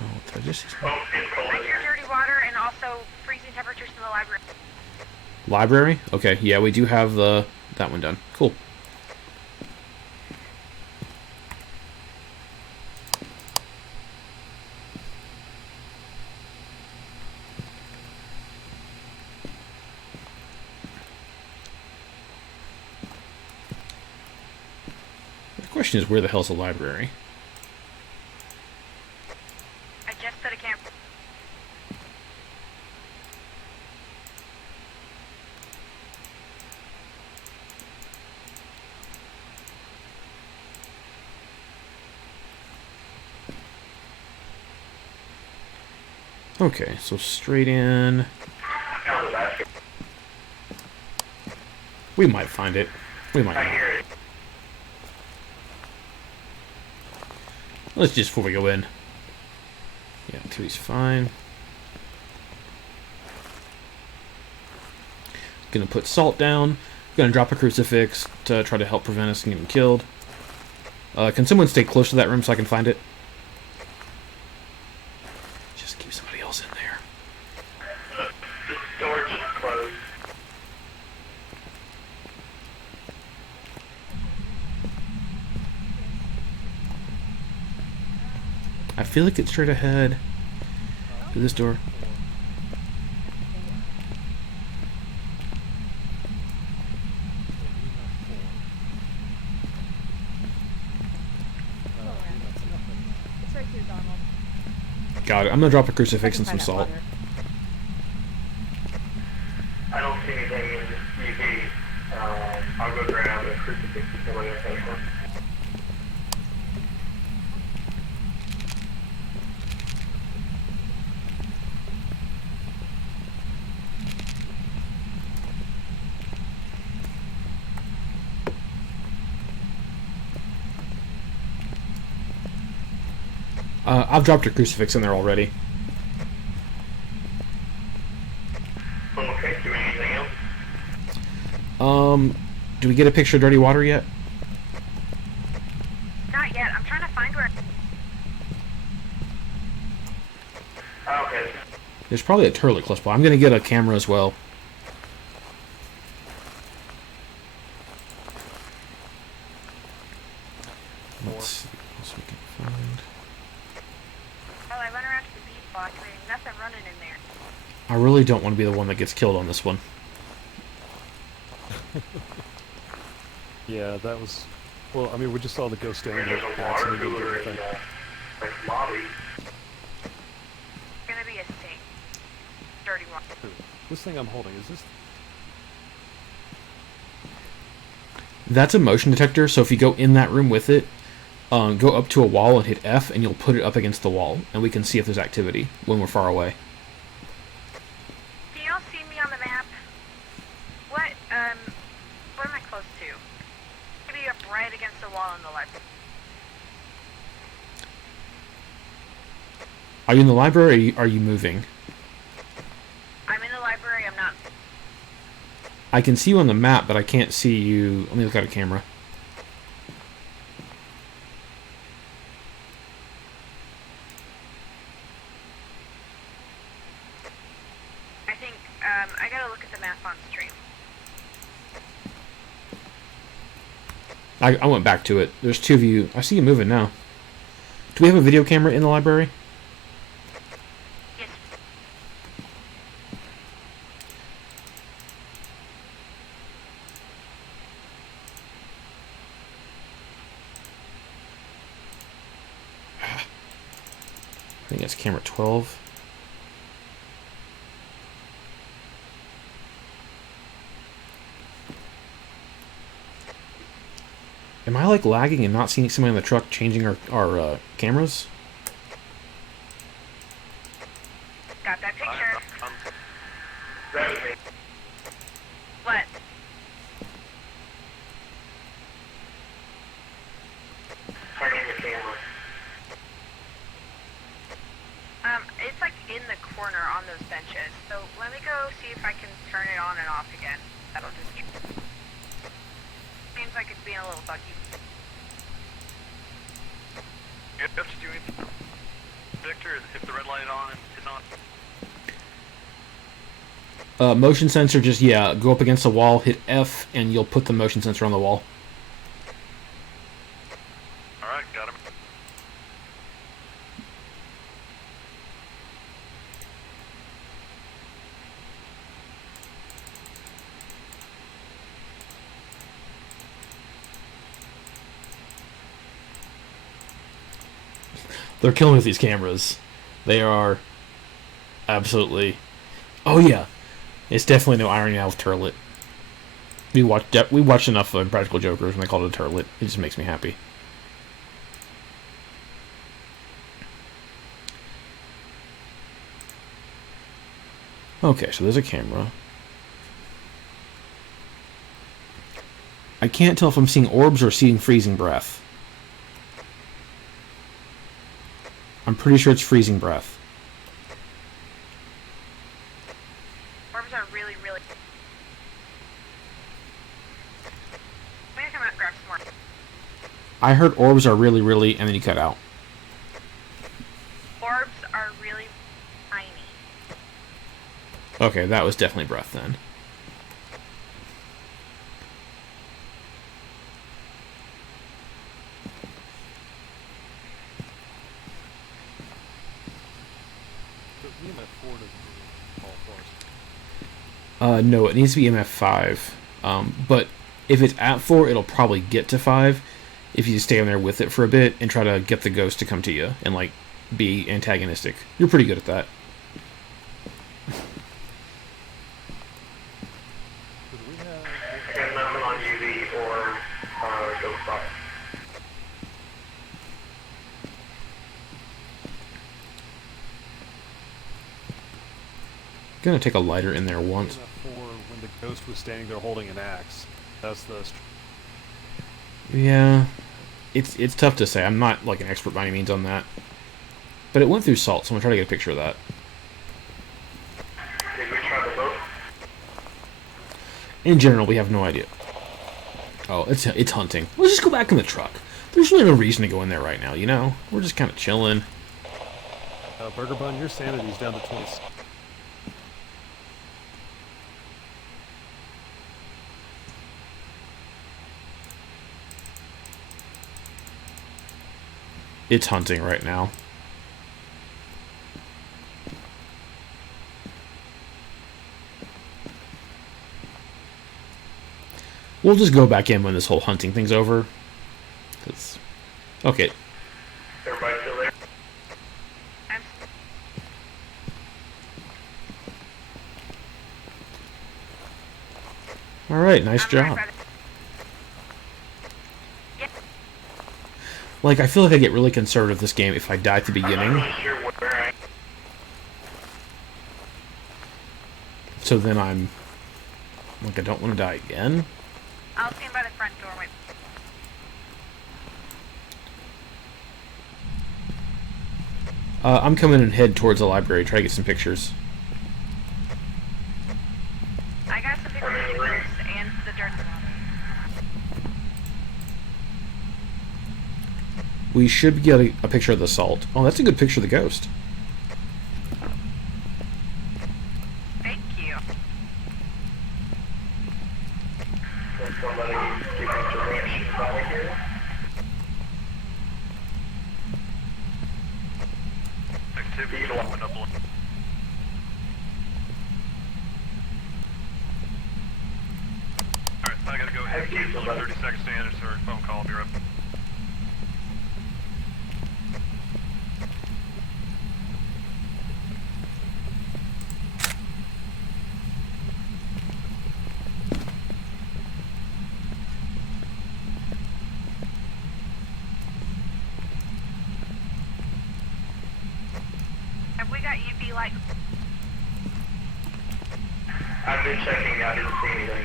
Oh, did I just... I hear dirty water and also freezing temperatures in the library. Library? Okay, yeah, we do have that one done. Cool. The question is, where the hell's the library? I just set a camp. Okay, so straight in. We might find it. We might not. Let's just before we go in. Yeah, activity's fine. Gonna put salt down. Gonna drop a crucifix to try to help prevent us from getting killed. Can someone stay close to that room so I can find it? Just keep somebody else in there. The door is closed. I feel like it's straight ahead. Through this door. about it. I'm gonna drop a crucifix I and can some find salt. that water. I don't see anything in this UV. I'll go grab a crucifix and somebody else has one. I've dropped a crucifix in there already. Okay, do we need anything else? Do we get a picture of dirty water yet? Not yet. I'm trying to find where. Okay. There's probably a turlet close by. I'm gonna get a camera as well. Let's see what else we can find. Oh, I went around to the beach box. There's nothing running in there. I really don't want to be the one that gets killed on this one. Yeah, that was... Well, I mean, we just saw the ghost stand there. There's a Yeah, water so we didn't do cooler in anything. the lobby. It's gonna be a sink. Dirty water. This thing I'm holding, is this... That's a motion detector, so if you go in that room with it, go up to a wall and hit F, and you'll put it up against the wall, and we can see if there's activity when we're far away. Can y'all see me on the map? What am I close to? Maybe up right against the wall on the left. Are you in the library, or are you moving? I'm in the library. I'm not. I can see you on the map, but I can't see you. Let me look at a camera. I think I gotta look at the map on stream. I went back to it. There's two of you. I see you moving now. Do we have a video camera in the library? Yes. I think that's camera 12. Am I like lagging and not seeing somebody in the truck changing our cameras? Got that picture. That was me. What? Turning the camera. It's like in the corner on those benches. So let me go see if I can turn it on and off again. That'll just seems like it's being a little buggy. You have to do anything, Victor, if the red light on is on. Motion sensor, just, yeah, go up against the wall, hit F, and you'll put the motion sensor on the wall. Alright, got him. They're killing with these cameras. They are absolutely... Oh, yeah. It's definitely no irony now with turlet. We watched enough of Practical Jokers when they called it a turlet. It just makes me happy. Okay, so there's a camera. I can't tell if I'm seeing orbs or seeing freezing breath. I'm pretty sure it's freezing breath. Orbs are really, really. I'm gonna come out and grab some more. I heard orbs are really, really, and then you cut out. Orbs are really tiny. Okay, that was definitely breath then. The EMF 4 doesn't really fall for us. No, it needs to be MF 5. But if it's at 4, it'll probably get to 5 if you stay on there with it for a bit and try to get the ghost to come to you and, like, be antagonistic. You're pretty good at that. So do we have... I got nothing on UV or ghost box. Gonna take a lighter in there once. For when the ghost was standing there holding an axe. That's the... Yeah, it's tough to say. I'm not like an expert by any means on that, but it went through salt, so I'm gonna try to get a picture of that. Did we try the boat? In general, we have no idea. Oh, it's hunting. Let's just go back in the truck. There's really no reason to go in there right now, you know? We're just kind of chilling. Burger Bun, your sanity's down to 20. It's hunting right now. We'll just go back in when this whole hunting thing's over. 'Cause... Okay. Everybody still there? I'm Alright, nice I'm job. right by the- Like, I feel like I get really conservative this game if I die at the beginning. Sure where I So then I'm... Like, I don't want to die again. I'll stand by the front door. Wait. I'm coming and head towards the library, try to get some pictures. I got some pictures of the ghost and the dirt. We should get a picture of the salt. Oh, that's a good picture of the ghost. Thank you. Can somebody give me directions out of here? Activity went up. Alright, I gotta go ahead. 30 seconds to answer a phone call. I'll be right back. Have we got UV lights? I've been checking, I didn't see anything.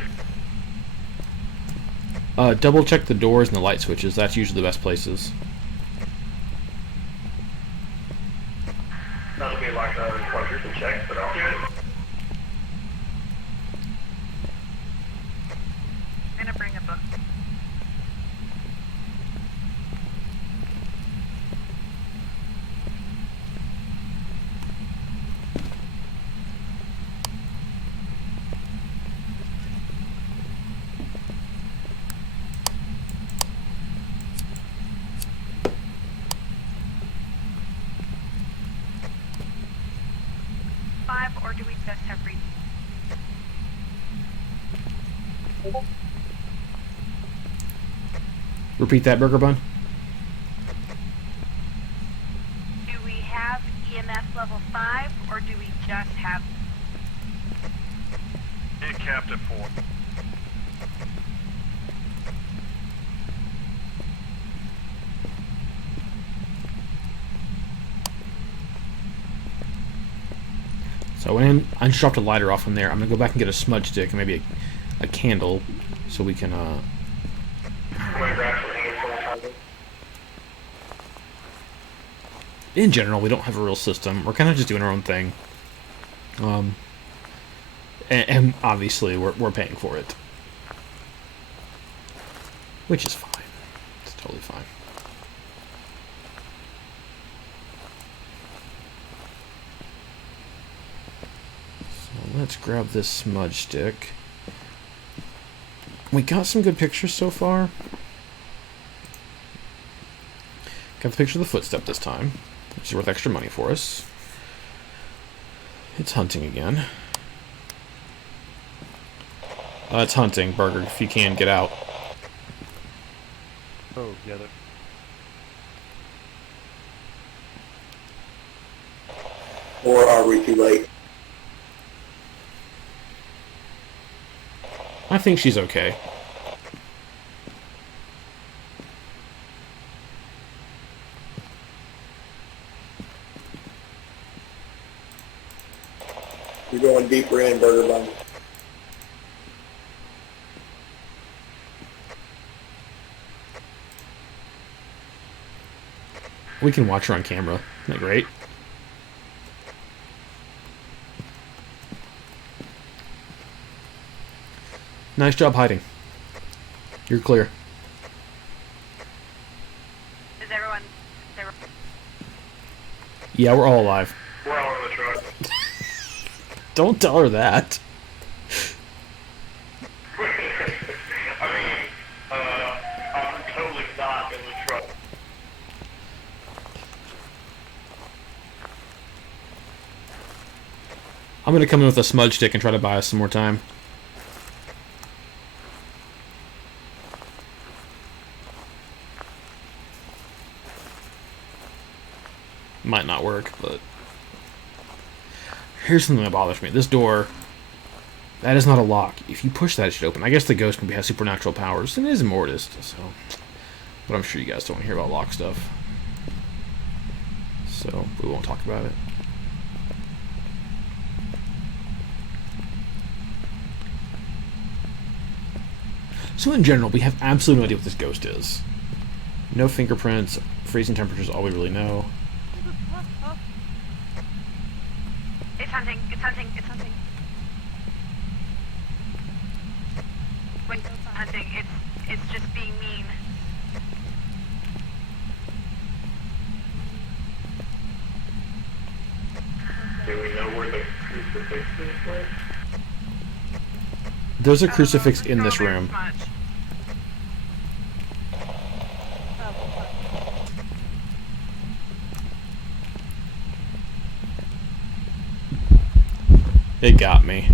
Double check the doors and the light switches. That's usually the best places. That'll be like a quadruple check, but I'll do it. I'm gonna bring a book. Five, or do we just have read? Repeat that, Burger Bun. Do we have EMS level 5, or do we just have... It capped at 4. So when I just dropped a lighter off from there, I'm gonna go back and get a smudge stick and maybe a candle, so we can I'm gonna grab some hand sanitizer. in general, we don't have a real system. We're kind of just doing our own thing. And obviously, we're paying for it. Which is fine. It's totally fine. So let's grab this smudge stick. We got some good pictures so far. Got the picture of the footstep this time, which is worth extra money for us. It's hunting again. It's hunting, Burger, if you can, get out. Oh, yeah, Or are we too late? I think she's okay. You're going deeper in, Burger Bun. We can watch her on camera. Isn't that great? Nice job hiding. You're clear. Is everyone... Yeah, we're all alive. We're all in the truck. Don't tell her that. I mean, I'm totally not in the truck. I'm gonna come in with a smudge stick and try to buy us some more time. Might not work, but... Here's something that bothers me. This door... That is not a lock. If you push that, it should open. I guess the ghost can have supernatural powers, and it is Mortist, so... But I'm sure you guys don't want to hear about lock stuff. So, we won't talk about it. So in general, we have absolutely no idea what this ghost is. No fingerprints, freezing temperatures, all we really know. It's hunting, it's hunting, it's hunting. When it's hunting, it's just being mean. Do we know where the crucifix is? There's a crucifix in this room. It got me.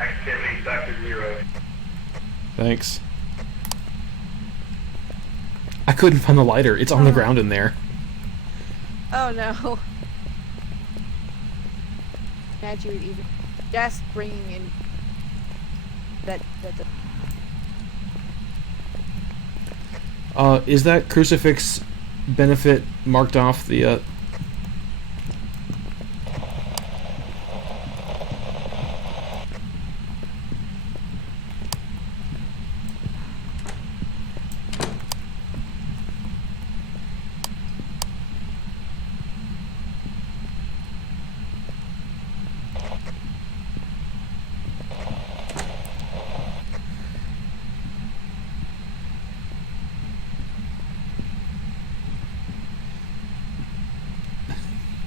Activity Dr. Zero. Thanks. I couldn't find the lighter. It's on the ground in there. Oh no. Imagine you would even just bringing in that. Is that crucifix benefit marked off the,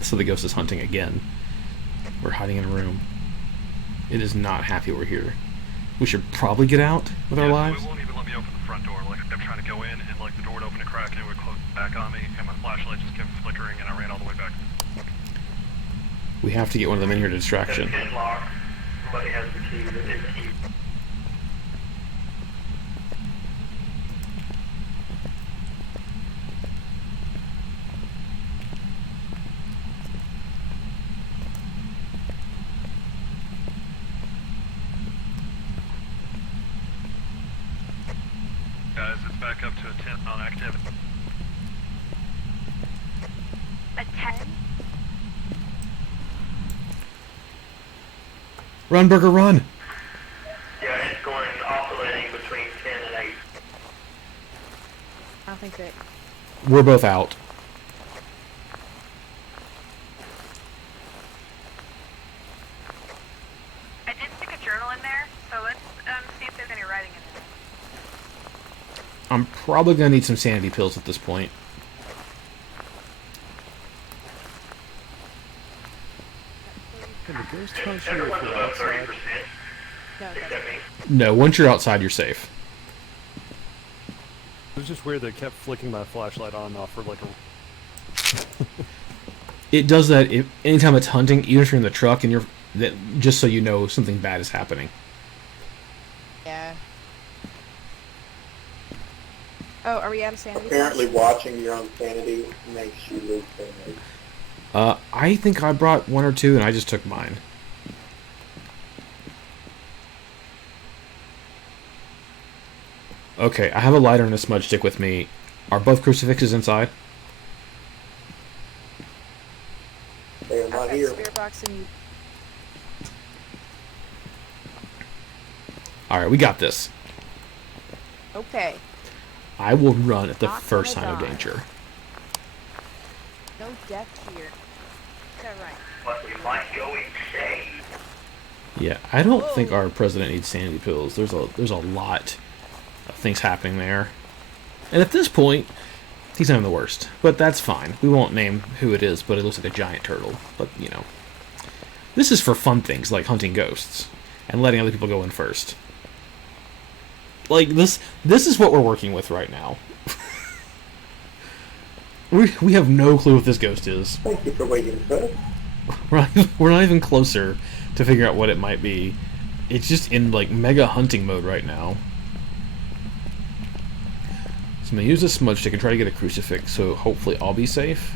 So the ghost is hunting again. We're hiding in a room. It is not happy we're here. We should probably get out with our lives. It won't even let me open the front door. Like, I'm trying to go in, and like the door would open a crack, and it would close back on me, and my flashlight just kept flickering, and I ran all the way back. We have to get one of them in here to distraction. Pin lock. Somebody has the key. That is the key. Guys, it's back up to a 10 on activity. A 10? Run, Burger, run! Yeah, it's going oscillating between 10 and 8. I don't think that. We're both out. I did stick a journal in there, so let's see if there's any writing in there. I'm probably gonna need some sanity pills at this point. Can the those tells you if you're outside? No, it doesn't. No, once you're outside, you're safe. It was just weird they kept flicking my flashlight on and off for like a... It does that anytime it's hunting, even if you're in the truck and just so you know something bad is happening. Yeah. Oh, are we out of sanity? Apparently watching your own sanity makes you lose sanity. I think I brought 1 or 2 and I just took mine. Okay, I have a lighter and a smudge stick with me. Are both crucifixes inside? They are I've not got here. spirit box and Alright, we got this. okay. I will run at the Not first gonna sign of die. danger. No death here. Is that right? But we might go insane. Yeah, I don't think Whoa. our president needs sanity pills. There's a lot of things happening there. And at this point, he's not the worst. But that's fine. We won't name who it is, but it looks like a giant turtle. But, you know. This is for fun things like hunting ghosts and letting other people go in first. Like, this is what we're working with right now. we have no clue what this ghost is. Thank you for waiting, sir. We're not even closer to figure out what it might be. It's just in, like, mega hunting mode right now. So I'm going to use a smudge stick and try to get a crucifix, so hopefully I'll be safe.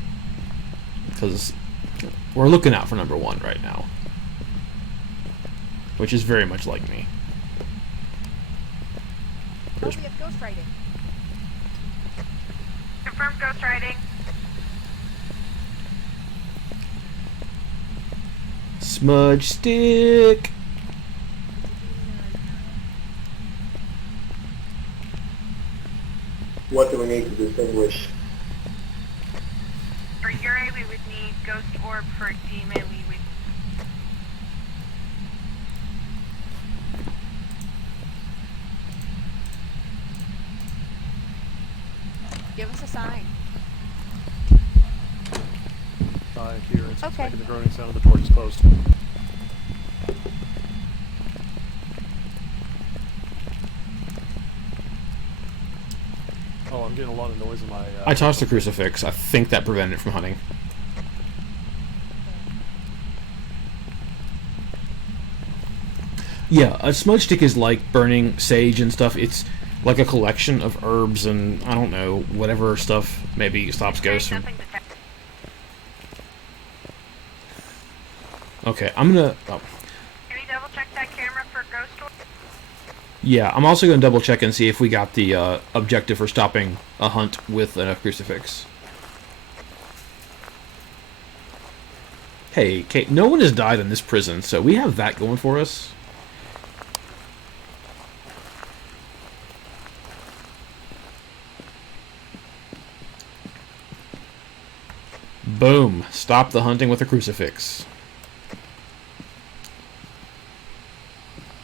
Because we're looking out for number 1 right now. Which is very much like me. Oh, we have ghost writing. Confirmed ghost riding. Smudge stick! What do we need to distinguish? For Uri, we would need ghost orb. For demon, we would... Give us a sign. Here, it's Okay. making the groaning sound of the torch is closed. Oh, I'm getting a lot of noise in my... I tossed a crucifix. I think that prevented it from hunting. Yeah, a smudge stick is like burning sage and stuff. It's like a collection of herbs and, I don't know, whatever stuff maybe stops ghosts from... Nothing detected. Okay, I'm gonna... Oh. Can you double check that camera for ghost orb? Yeah, I'm also gonna double check and see if we got the objective for stopping a hunt with a crucifix. Hey, Kate, no one has died in this prison, so we have that going for us. Boom. Stop the hunting with a crucifix.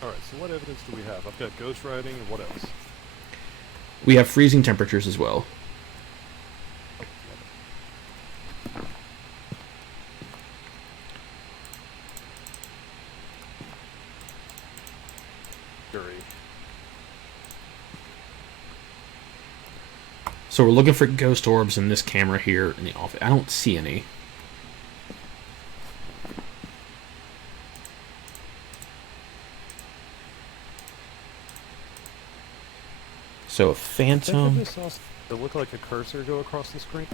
Alright, so what evidence do we have? I've got ghost writing, and what else? We have freezing temperatures as well. Fury. So we're looking for ghost orbs in this camera here in the office. I don't see any. So a phantom. Does it look like a cursor go across the screen?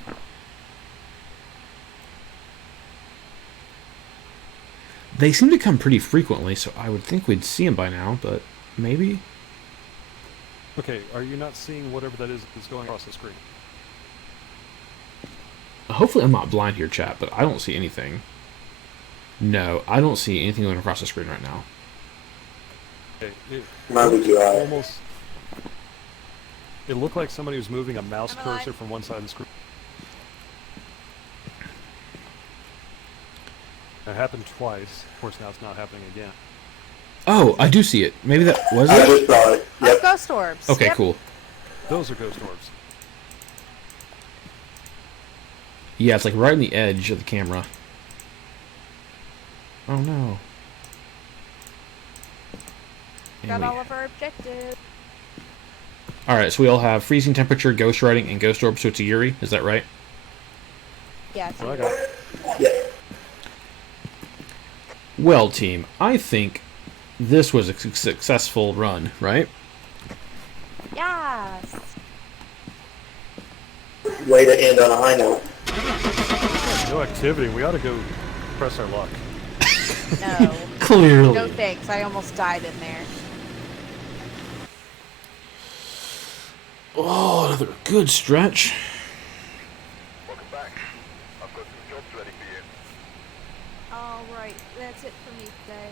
They seem to come pretty frequently, so I would think we'd see them by now, but maybe? Okay, are you not seeing whatever that is that's going across the screen? Hopefully I'm not blind here, chat, but I don't see anything. No, I don't see anything going across the screen right now. Okay, it Neither do I. almost... It looked like somebody was moving a mouse I'm alive. cursor from one side of the screen. It happened twice. Of course, now it's not happening again. Oh, I do see it. Maybe that was I it? just saw it. Oh, Yep. ghost orbs. Okay, Yep. cool. Those are ghost orbs. Yeah, it's like right on the edge of the camera. Oh no. Got all of our objectives. Alright, so we all have freezing temperature, ghost riding, and ghost orb, so it's a Yuri. Is that right? Yeah. What I got? Well, team, I think this was a successful run, right? Yes. Way to end on a high note. No activity. We ought to go press our luck. No. Clearly. No thanks. I almost died in there. Oh, another good stretch. Welcome back. I've got some jobs ready for you. All right. That's it for me today.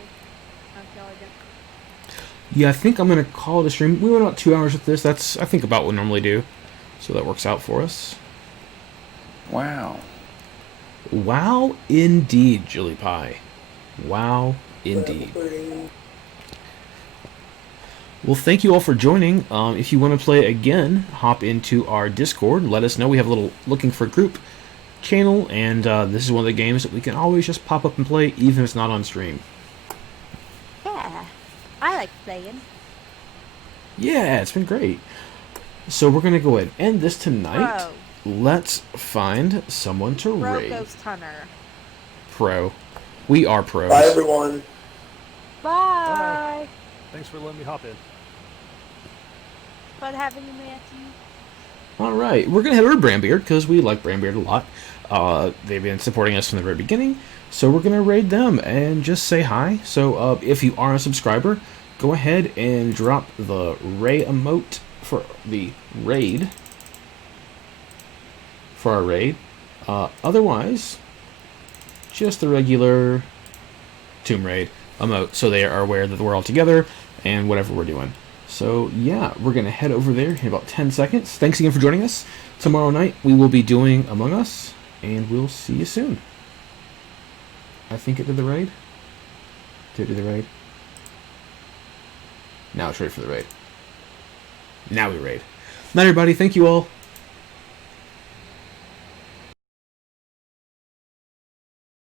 Yeah, I think I'm going to call it a stream. We went about 2 hours with this. That's, I think, about what we normally do. So that works out for us. Wow. Wow, indeed, Julie Pie. Wow, indeed. Well, thank you all for joining. If you want to play again, hop into our Discord. Let us know. We have a little looking for group channel, and this is one of the games that we can always just pop up and play, even if it's not on stream. Yeah. I like playing. Yeah, it's been great. So we're going to go ahead and end this tonight. Pro. Let's find someone to Pro raid. Ghost Hunter. Pro. We are pros. Bye, everyone. Bye. Thanks for letting me hop in. Fun having you, Matthew. All right, we're going to head over to Brandbeard because we like Brandbeard a lot. They've been supporting us from the very beginning, so we're going to raid them and just say hi. So if you are a subscriber, go ahead and drop the Ray emote for the raid. For our raid. Otherwise, just the regular Tomb Raid emote, so they are aware that we're all together and whatever we're doing. So yeah, we're gonna head over there in about 10 seconds. Thanks again for joining us. Tomorrow night we will be doing Among Us, and we'll see you soon. I think it did the raid. Did it do the raid? Now it's ready for the raid. Now we raid. Night, everybody. Thank you all.